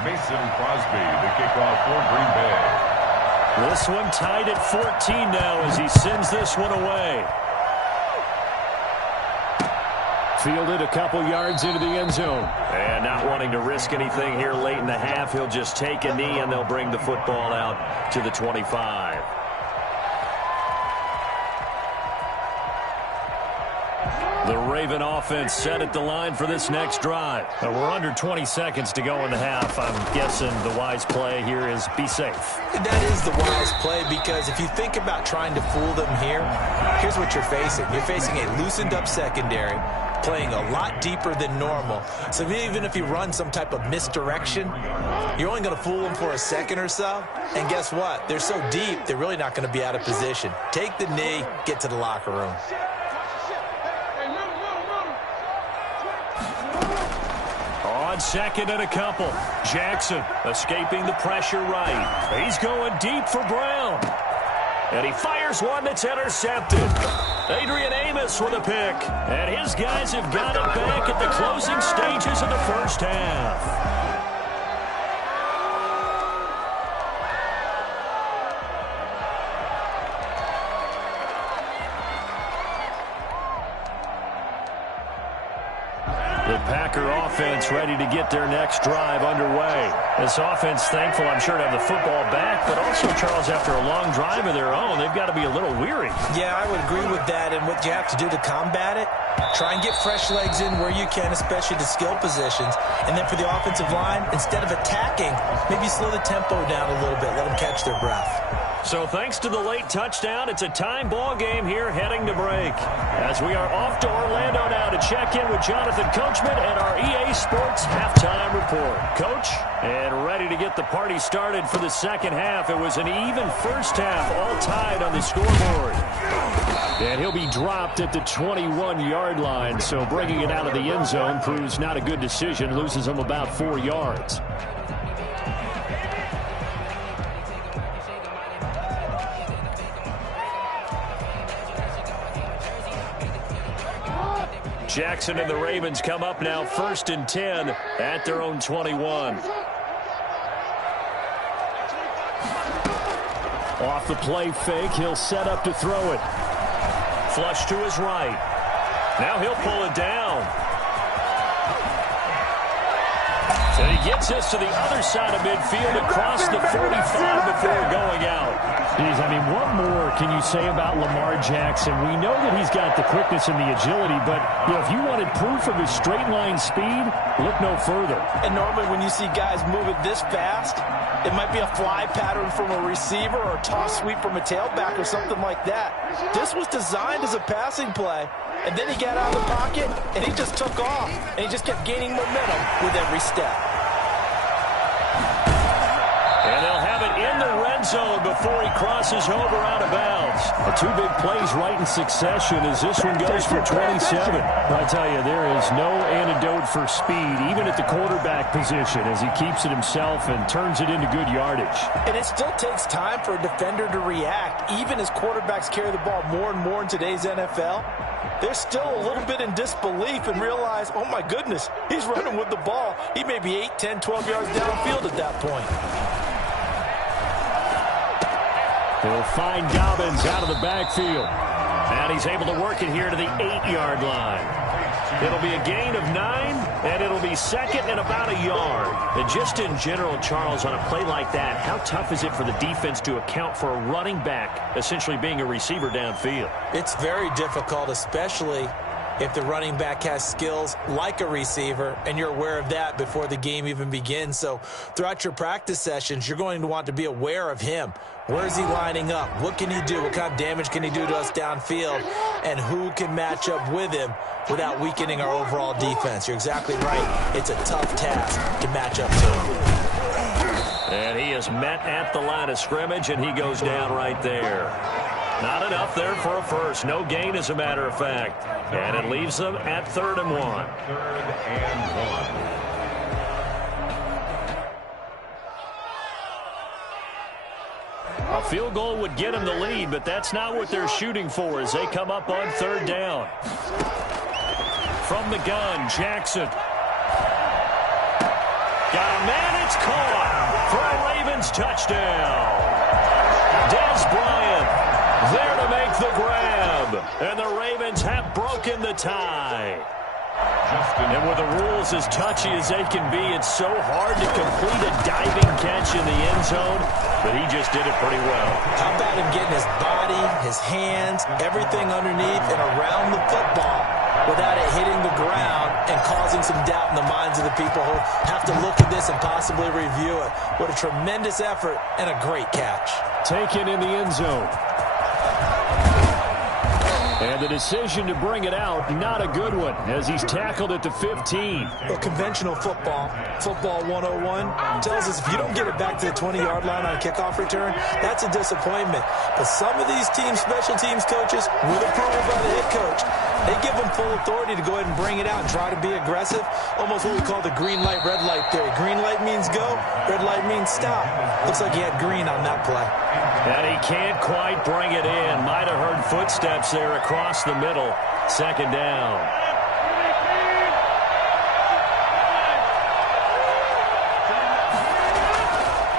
Mason Crosby, the kickoff for Green Bay. This one tied at 14 now as he sends this one away. Fielded a couple yards into the end zone. And not wanting to risk anything here late in the half, he'll just take a knee and they'll bring the football out to the 25. The Raven offense set at the line for this next drive. We're under 20 seconds to go in the half. I'm guessing the wise play here is be safe. That is the wise play because if you think about trying to fool them here, here's what you're facing. You're facing a loosened up secondary, playing a lot deeper than normal. So even if you run some type of misdirection, you're only going to fool them for a second or so. And guess what? They're so deep, they're really not going to be out of position. Take the knee, get to the locker room. On 2nd and a couple. Jackson escaping the pressure right. He's going deep for Brown. And he fires one that's intercepted. Adrian Amos with a pick. And his guys have got it back at the closing stages of the first half. The Packer offense ready to get their next drive underway. This offense thankful, I'm sure, to have the football back, but also, Charles, after a long drive of their own, they've got to be a little weary. Yeah, I would agree with that, and what you have to do to combat it, try and get fresh legs in where you can, especially the skill positions. And then for the offensive line, instead of attacking, maybe slow the tempo down a little bit, let them catch their breath. So thanks to the late touchdown, it's a time ball game here heading to break. As we are off to Orlando now to check in with Jonathan Coachman and our EA Sports halftime report. Coach, and ready to get the party started for the second half. It was an even first half, all tied on the scoreboard. And he'll be dropped at the 21-yard line, so bringing it out of the end zone proves not a good decision, loses him about 4 yards. Jackson and the Ravens come up now 1st and 10 at their own 21. Off the play fake, he'll set up to throw it. Flush to his right. Now he'll pull it down. And he gets us to the other side of midfield across the 45 before going out. Geez, I mean, what more can you say about Lamar Jackson? We know that he's got the quickness and the agility, but if you wanted proof of his straight line speed, look no further. And normally when you see guys moving this fast, it might be a fly pattern from a receiver or a toss sweep from a tailback or something like that. This was designed as a passing play, and then he got out of the pocket, and he just took off, and he just kept gaining momentum with every step. And they'll have it in the red zone before he crosses over out of bounds. Two big plays right in succession as this one goes for 27. I tell you, there is no antidote for speed, even at the quarterback position, as he keeps it himself and turns it into good yardage. And it still takes time for a defender to react, even as quarterbacks carry the ball more and more in today's NFL. They're still a little bit in disbelief and realize, oh my goodness, he's running with the ball. He may be 8, 10, 12 yards downfield at that point. He'll find Dobbins out of the backfield. And he's able to work it here to the 8-yard line. It'll be a gain of 9, and it'll be second and about a yard. And just in general, Charles, on a play like that, how tough is it for the defense to account for a running back essentially being a receiver downfield? It's very difficult, especially if the running back has skills like a receiver, and you're aware of that before the game even begins. So throughout your practice sessions, you're going to want to be aware of him. Where is he lining up? What can he do? What kind of damage can he do to us downfield? And who can match up with him without weakening our overall defense? You're exactly right. It's a tough task to match up to him. And he is met at the line of scrimmage, and he goes down right there. Not enough there for a first. No gain, as a matter of fact. And it leaves them at 3rd and 1. 3rd and 1. A field goal would get him the lead, but that's not what they're shooting for as they come up on 3rd down. From the gun, Jackson. Got a man, it's caught for a Ravens touchdown. Dez Bryant there to make the grab, and the Ravens have broken the tie. And with the rules as touchy as they can be, it's so hard to complete a diving catch in the end zone, but he just did it pretty well. How about him getting his body, his hands, everything underneath and around the football without it hitting the ground and causing some doubt in the minds of the people who have to look at this and possibly review it. What a tremendous effort and a great catch. Taken in the end zone. And the decision to bring it out, not a good one, as he's tackled at the 15. Well, conventional football 101, tells us if you don't get it back to the 20-yard line on a kickoff return, that's a disappointment. But some of these teams, special teams coaches, with approval by the head coach, they give them full authority to go ahead and bring it out and try to be aggressive, almost what we call the green light, red light theory. Green light means go, red light means stop. Looks like he had green on that play. And he can't quite bring it in. Might have heard footsteps there across the middle. 2nd down.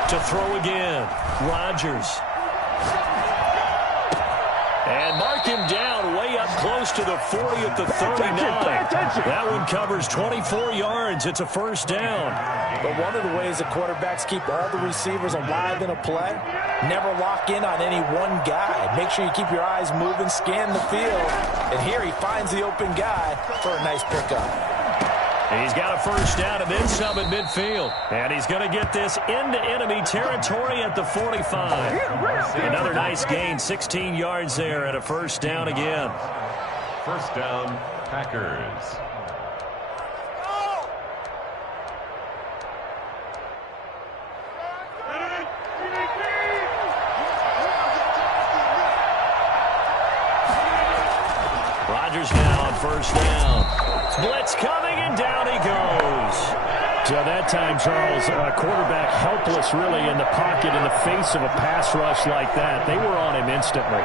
To throw again, Rodgers. And mark him down way up close to the 40 at the 39. That one covers 24 yards. It's a 1st down. But one of the ways that quarterbacks keep all the receivers alive in a play, never lock in on any one guy. Make sure you keep your eyes moving, scan the field. And here he finds the open guy for a nice pickup. He's got a 1st down and then some at midfield. And he's going to get this into enemy territory at the 45. Another nice gain, 16 yards there and a 1st down again. 1st down, Packers. Rodgers now on 1st down. Blitz coming, and down he goes. So that time, Charles, a quarterback helpless really in the pocket in the face of a pass rush like that. They were on him instantly.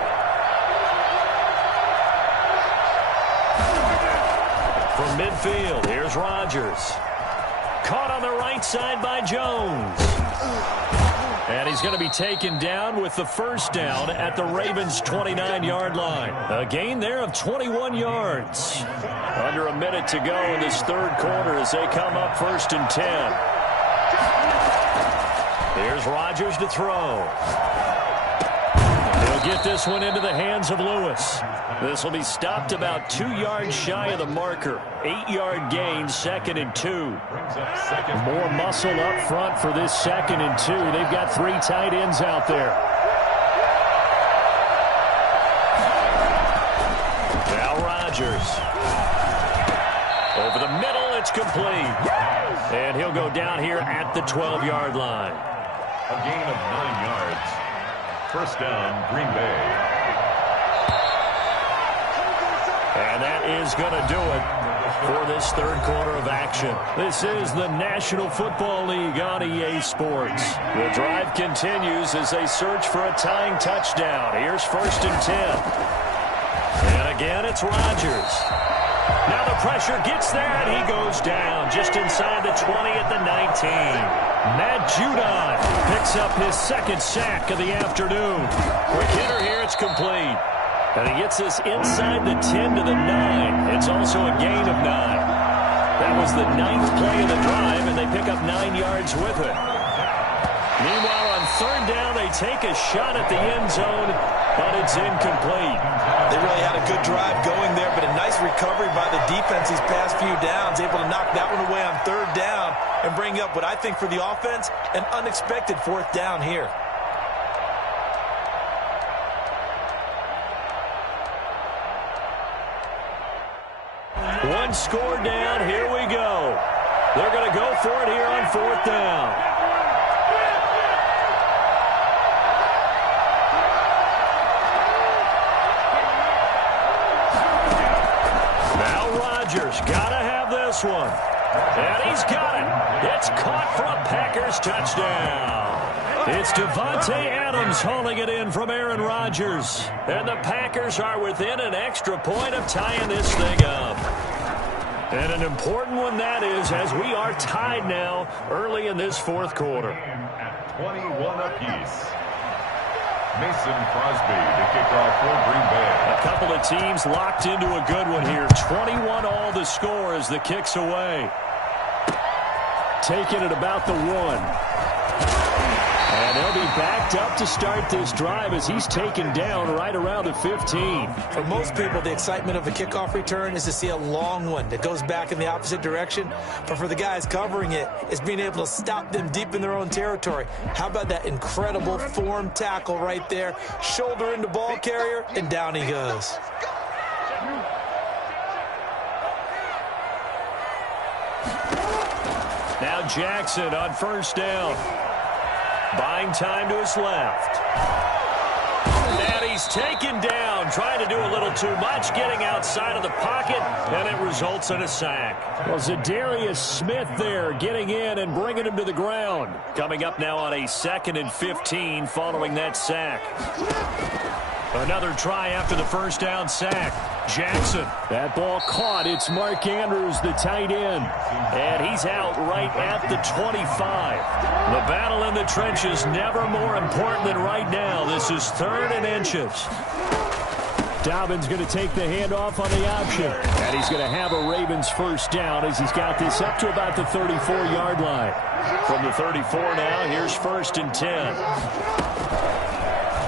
From midfield, here's Rodgers. Caught on the right side by Jones. And he's going to be taken down with the 1st down at the Ravens' 29-yard line. A gain there of 21 yards. Under a minute to go in this 3rd quarter as they come up 1st and 10. Here's Rodgers to throw. He'll get this one into the hands of Lewis. This will be stopped about 2 yards shy of the marker. 8-yard gain, 2nd and 2. More muscle up front for this 2nd and 2. They've got 3 tight ends out there. Now Rodgers. Over the middle, it's complete. And he'll go down here at the 12-yard line. A gain of 9 yards. 1st down, Green Bay. And that is going to do it for this 3rd quarter of action. This is the National Football League on EA Sports. The drive continues as they search for a tying touchdown. Here's 1st and 10. And again, it's Rodgers. Now the pressure gets there, and he goes down just inside the 20 at the 19. Matt Judon picks up his second sack of the afternoon. Quick hitter here, it's complete. And he gets us inside the 10 to the 9. It's also a gain of 9. That was the 9th play of the drive, and they pick up 9 yards with it. Meanwhile, on third down, they take a shot at the end zone, but it's incomplete. They really had a good drive going there, but a nice recovery by the defense these past few downs, able to knock that one away on third down and bring up what I think for the offense, an unexpected fourth down here. One score down, here we go. They're going to go for it here on fourth down. Gotta have this one. And he's got it. It's caught for a Packers touchdown. It's Devontae Adams hauling it in from Aaron Rodgers. And the Packers are within an extra point of tying this thing up. And an important one that is, as we are tied now early in this fourth quarter. At 21 apiece. Mason Crosby to kick off for Green Bay. A couple of teams locked into a good one here. 21 all the score as the kick's away. Taking it about the 1. And they'll be backed up to start this drive as he's taken down right around the 15. For most people, the excitement of a kickoff return is to see a long one that goes back in the opposite direction. But for the guys covering it, it's being able to stop them deep in their own territory. How about that incredible form tackle right there? Shoulder into ball carrier, and down he goes. Now Jackson on first down. Buying time to his left. And he's taken down, trying to do a little too much, getting outside of the pocket, and it results in a sack. Well, Zadarius Smith there getting in and bringing him to the ground. Coming up now on a 2nd and 15 following that sack. Another try after the first down sack. Jackson. That ball caught. It's Mark Andrews, the tight end. And he's out right at the 25. The battle in the trenches never more important than right now. This is 3rd and inches. Dobbins going to take the handoff on the option. And he's going to have a Ravens first down as he's got this up to about the 34-yard line. From the 34 now, here's 1st and 10.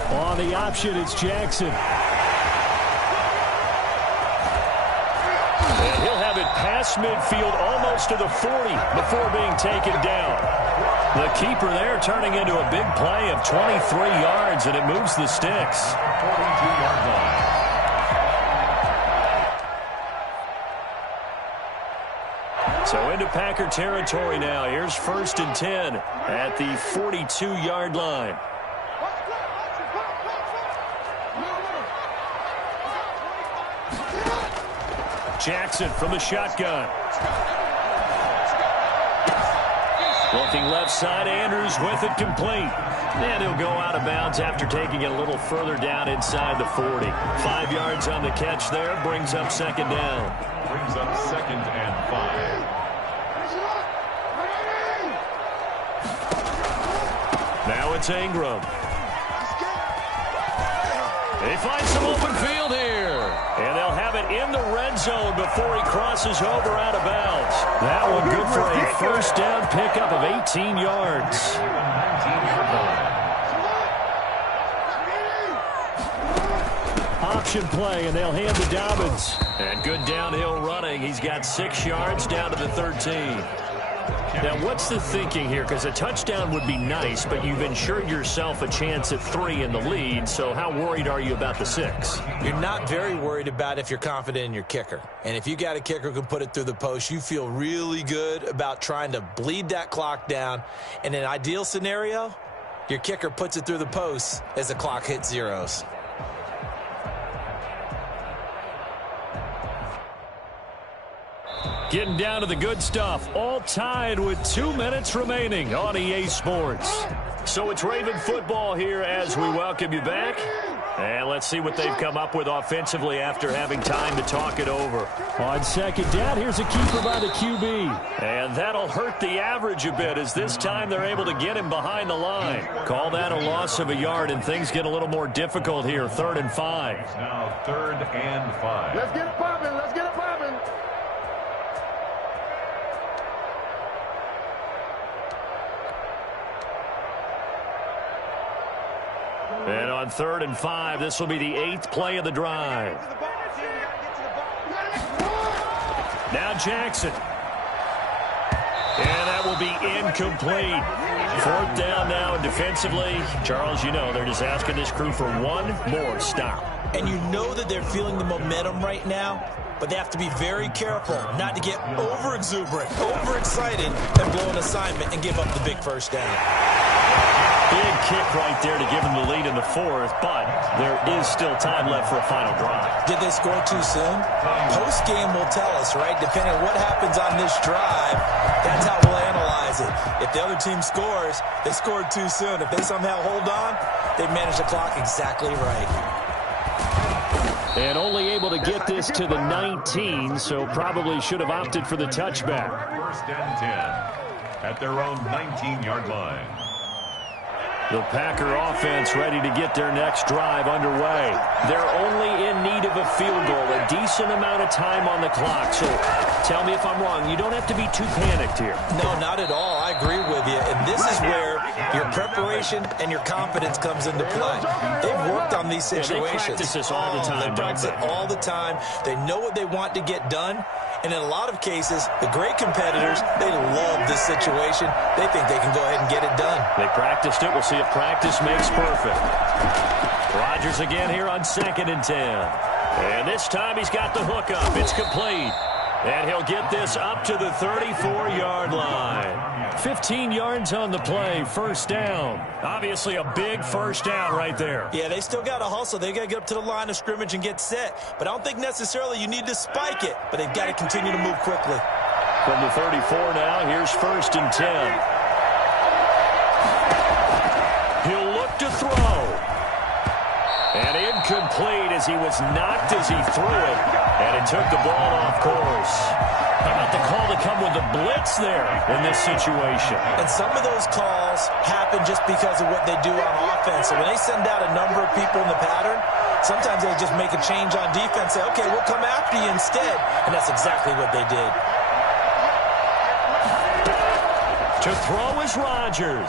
On the option, it's Jackson. And he'll have it past midfield almost to the 40 before being taken down. The keeper there turning into a big play of 23 yards, and it moves the sticks. 42-yard line. So into Packer territory now. Here's 1st and 10 at the 42-yard line. Jackson from the shotgun. Looking left side, Andrews with it complete. And he'll go out of bounds after taking it a little further down inside the 40. 5 yards on the catch there, brings up 2nd down. Brings up 2nd and 5. Now it's Ingram. They find some open field here. And they'll have it in the red zone before he crosses over out of bounds. That one good for a first down pickup of 18 yards. Option play, and they'll hand to Dobbins. And good downhill running. He's got 6 yards down to the 13. Now, what's the thinking here? Because a touchdown would be nice, but you've ensured yourself a chance at 3 in the lead, so how worried are you about the 6? You're not very worried about if you're confident in your kicker. And if you got a kicker who can put it through the post, you feel really good about trying to bleed that clock down. In an ideal scenario, your kicker puts it through the post as the clock hits zeros. Getting down to the good stuff, all tied with 2 minutes remaining on EA Sports. So it's Raven football here as we welcome you back. And let's see what they've come up with offensively after having time to talk it over. On second down, here's a keeper by the QB. And that'll hurt the average a bit as this time they're able to get him behind the line. Call that a loss of a yard, and things get a little more difficult here. 3rd and 5. Now 3rd and 5. Let's get it popping. Let's get it popping. And on 3rd and 5, this will be the 8th play of the drive. Now Jackson. And that will be incomplete. 4th down now, and defensively, Charles, you know, they're just asking this crew for one more stop. And you know that they're feeling the momentum right now, but they have to be very careful not to get over-exuberant, overexcited, and blow an assignment and give up the big first down. Big kick right there to give them the lead in the 4th, but there is still time left for a final drive. Did they score too soon? Post-game will tell us, right? Depending on what happens on this drive, that's how we'll analyze it. If the other team scores, they scored too soon. If they somehow hold on, they've managed the clock exactly right. And only able to get this to the 19, so probably should have opted for the touchback. 1st and 10 at their own 19-yard line. The Packer offense ready to get their next drive underway. They're only in need of a field goal, a decent amount of time on the clock. So tell me if I'm wrong. You don't have to be too panicked here. No, not at all. I agree with you. And this is where your preparation and your confidence comes into play. They've worked on these situations. They practice this all the time. They practice it all the time. They know what they want to get done. And in a lot of cases, the great competitors, they love this situation. They think they can go ahead and get it done. They practiced it. We'll see if practice makes perfect. Rodgers again here on 2nd and 10. And this time he's got the hook up. It's complete. And he'll get this up to the 34-yard line. 15 yards on the play, 1st down. Obviously a big first down right there. Yeah, they still got to hustle. They got to get up to the line of scrimmage and get set. But I don't think necessarily you need to spike it. But they've got to continue to move quickly. From the 34 now, here's 1st and 10. He'll look to throw. And incomplete as he was knocked as he threw it. And it took the ball off course. How about the call to come with the blitz there in this situation? And some of those calls happen just because of what they do on offense. So when they send out a number of people in the pattern, sometimes they just make a change on defense, say, okay, we'll come after you instead. And that's exactly what they did. To throw is Rodgers.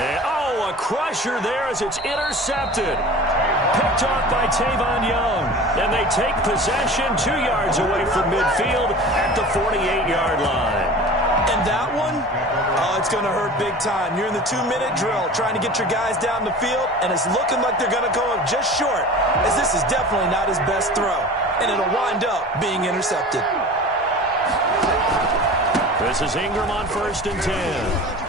And, a crusher there as it's intercepted. Picked off by Tavon Young. And they take possession 2 yards away from midfield at the 48-yard line. And that one, it's going to hurt big time. You're in the 2-minute drill trying to get your guys down the field, and it's looking like they're going to go up just short, as this is definitely not his best throw. And it'll wind up being intercepted. This is Ingram on 1st and 10.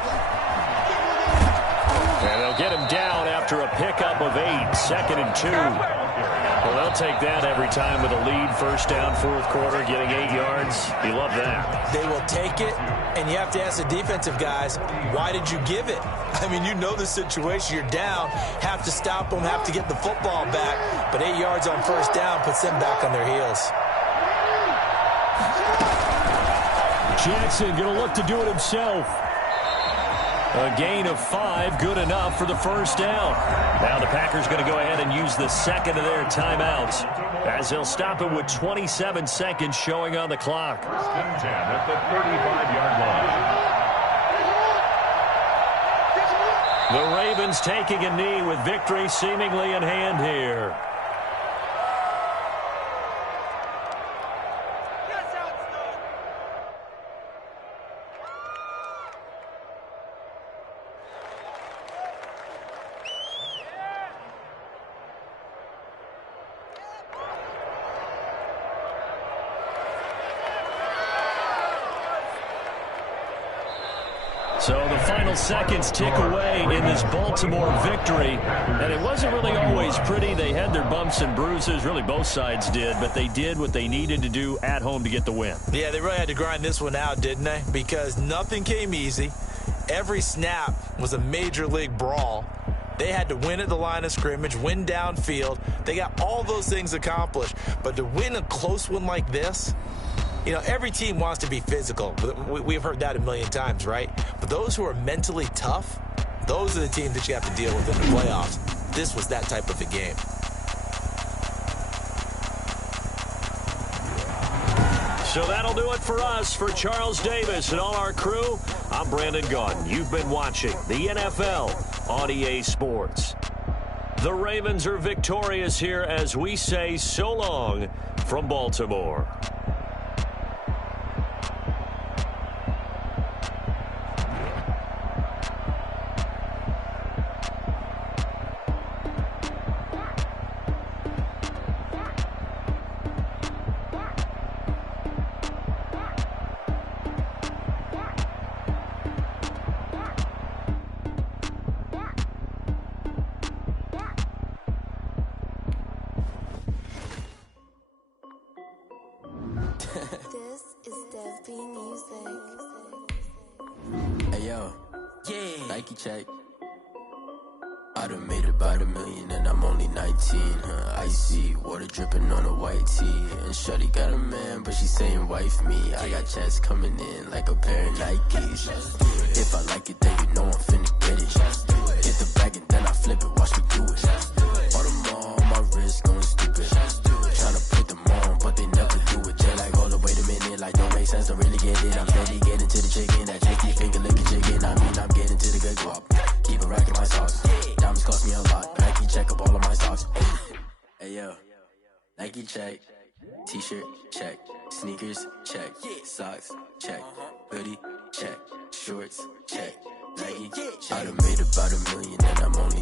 And they'll get him down after a pickup of 8, 2nd and 2. Well, they'll take that every time with a lead, 1st down, 4th quarter, getting 8 yards. You love that. They will take it, and you have to ask the defensive guys, why did you give it? I mean, you know the situation. You're down, have to stop them, have to get the football back. But 8 yards on 1st down puts them back on their heels. Jackson going to look to do it himself. A gain of 5, good enough for the 1st down. Now the Packers going to go ahead and use the 2nd of their timeouts as they'll stop it with 27 seconds showing on the clock. 1st and 10 at the 35-yard line. The Ravens taking a knee with victory seemingly in hand here. So the final seconds tick away in this Baltimore victory. And it wasn't really always pretty. They had their bumps and bruises. Really, both sides did. But they did what they needed to do at home to get the win. Yeah, they really had to grind this one out, didn't they? Because nothing came easy. Every snap was a major league brawl. They had to win at the line of scrimmage, win downfield. They got all those things accomplished. But to win a close one like this, you know, every team wants to be physical. We've heard that a million times, right? But those who are mentally tough, those are the teams that you have to deal with in the playoffs. This was that type of a game. So that'll do it for us. For Charles Davis and all our crew, I'm Brandon Gaudin. You've been watching the NFL on EA Sports. The Ravens are victorious here as we say so long from Baltimore. This is Dev B Music. Hey yo, yeah. Nike check. I done made about $1 million and I'm only 19. Icy water dripping on a white tee. And shorty got a man, but she saying wife me. I got checks coming in like a pair of Nikes. If I like it, then you know I'm finna get it. Hit the bag and then I flip it, watch me do it. All them on my wrist going stupid. Tryna put them on, but they never do it. Just like, hold up, wait a minute, like don't make sense, don't really get it. I'm steady getting to the chicken, that chicky finger licking chicken. I mean, I'm getting to the good guap. Keep it racking my socks. Diamonds cost me a lot. Nike check up all of my socks. Hey yo, Nike check. T-shirt check. Sneakers check. Socks check. Hoodie check. Shorts check. Nike. I done made about $1 million and I'm only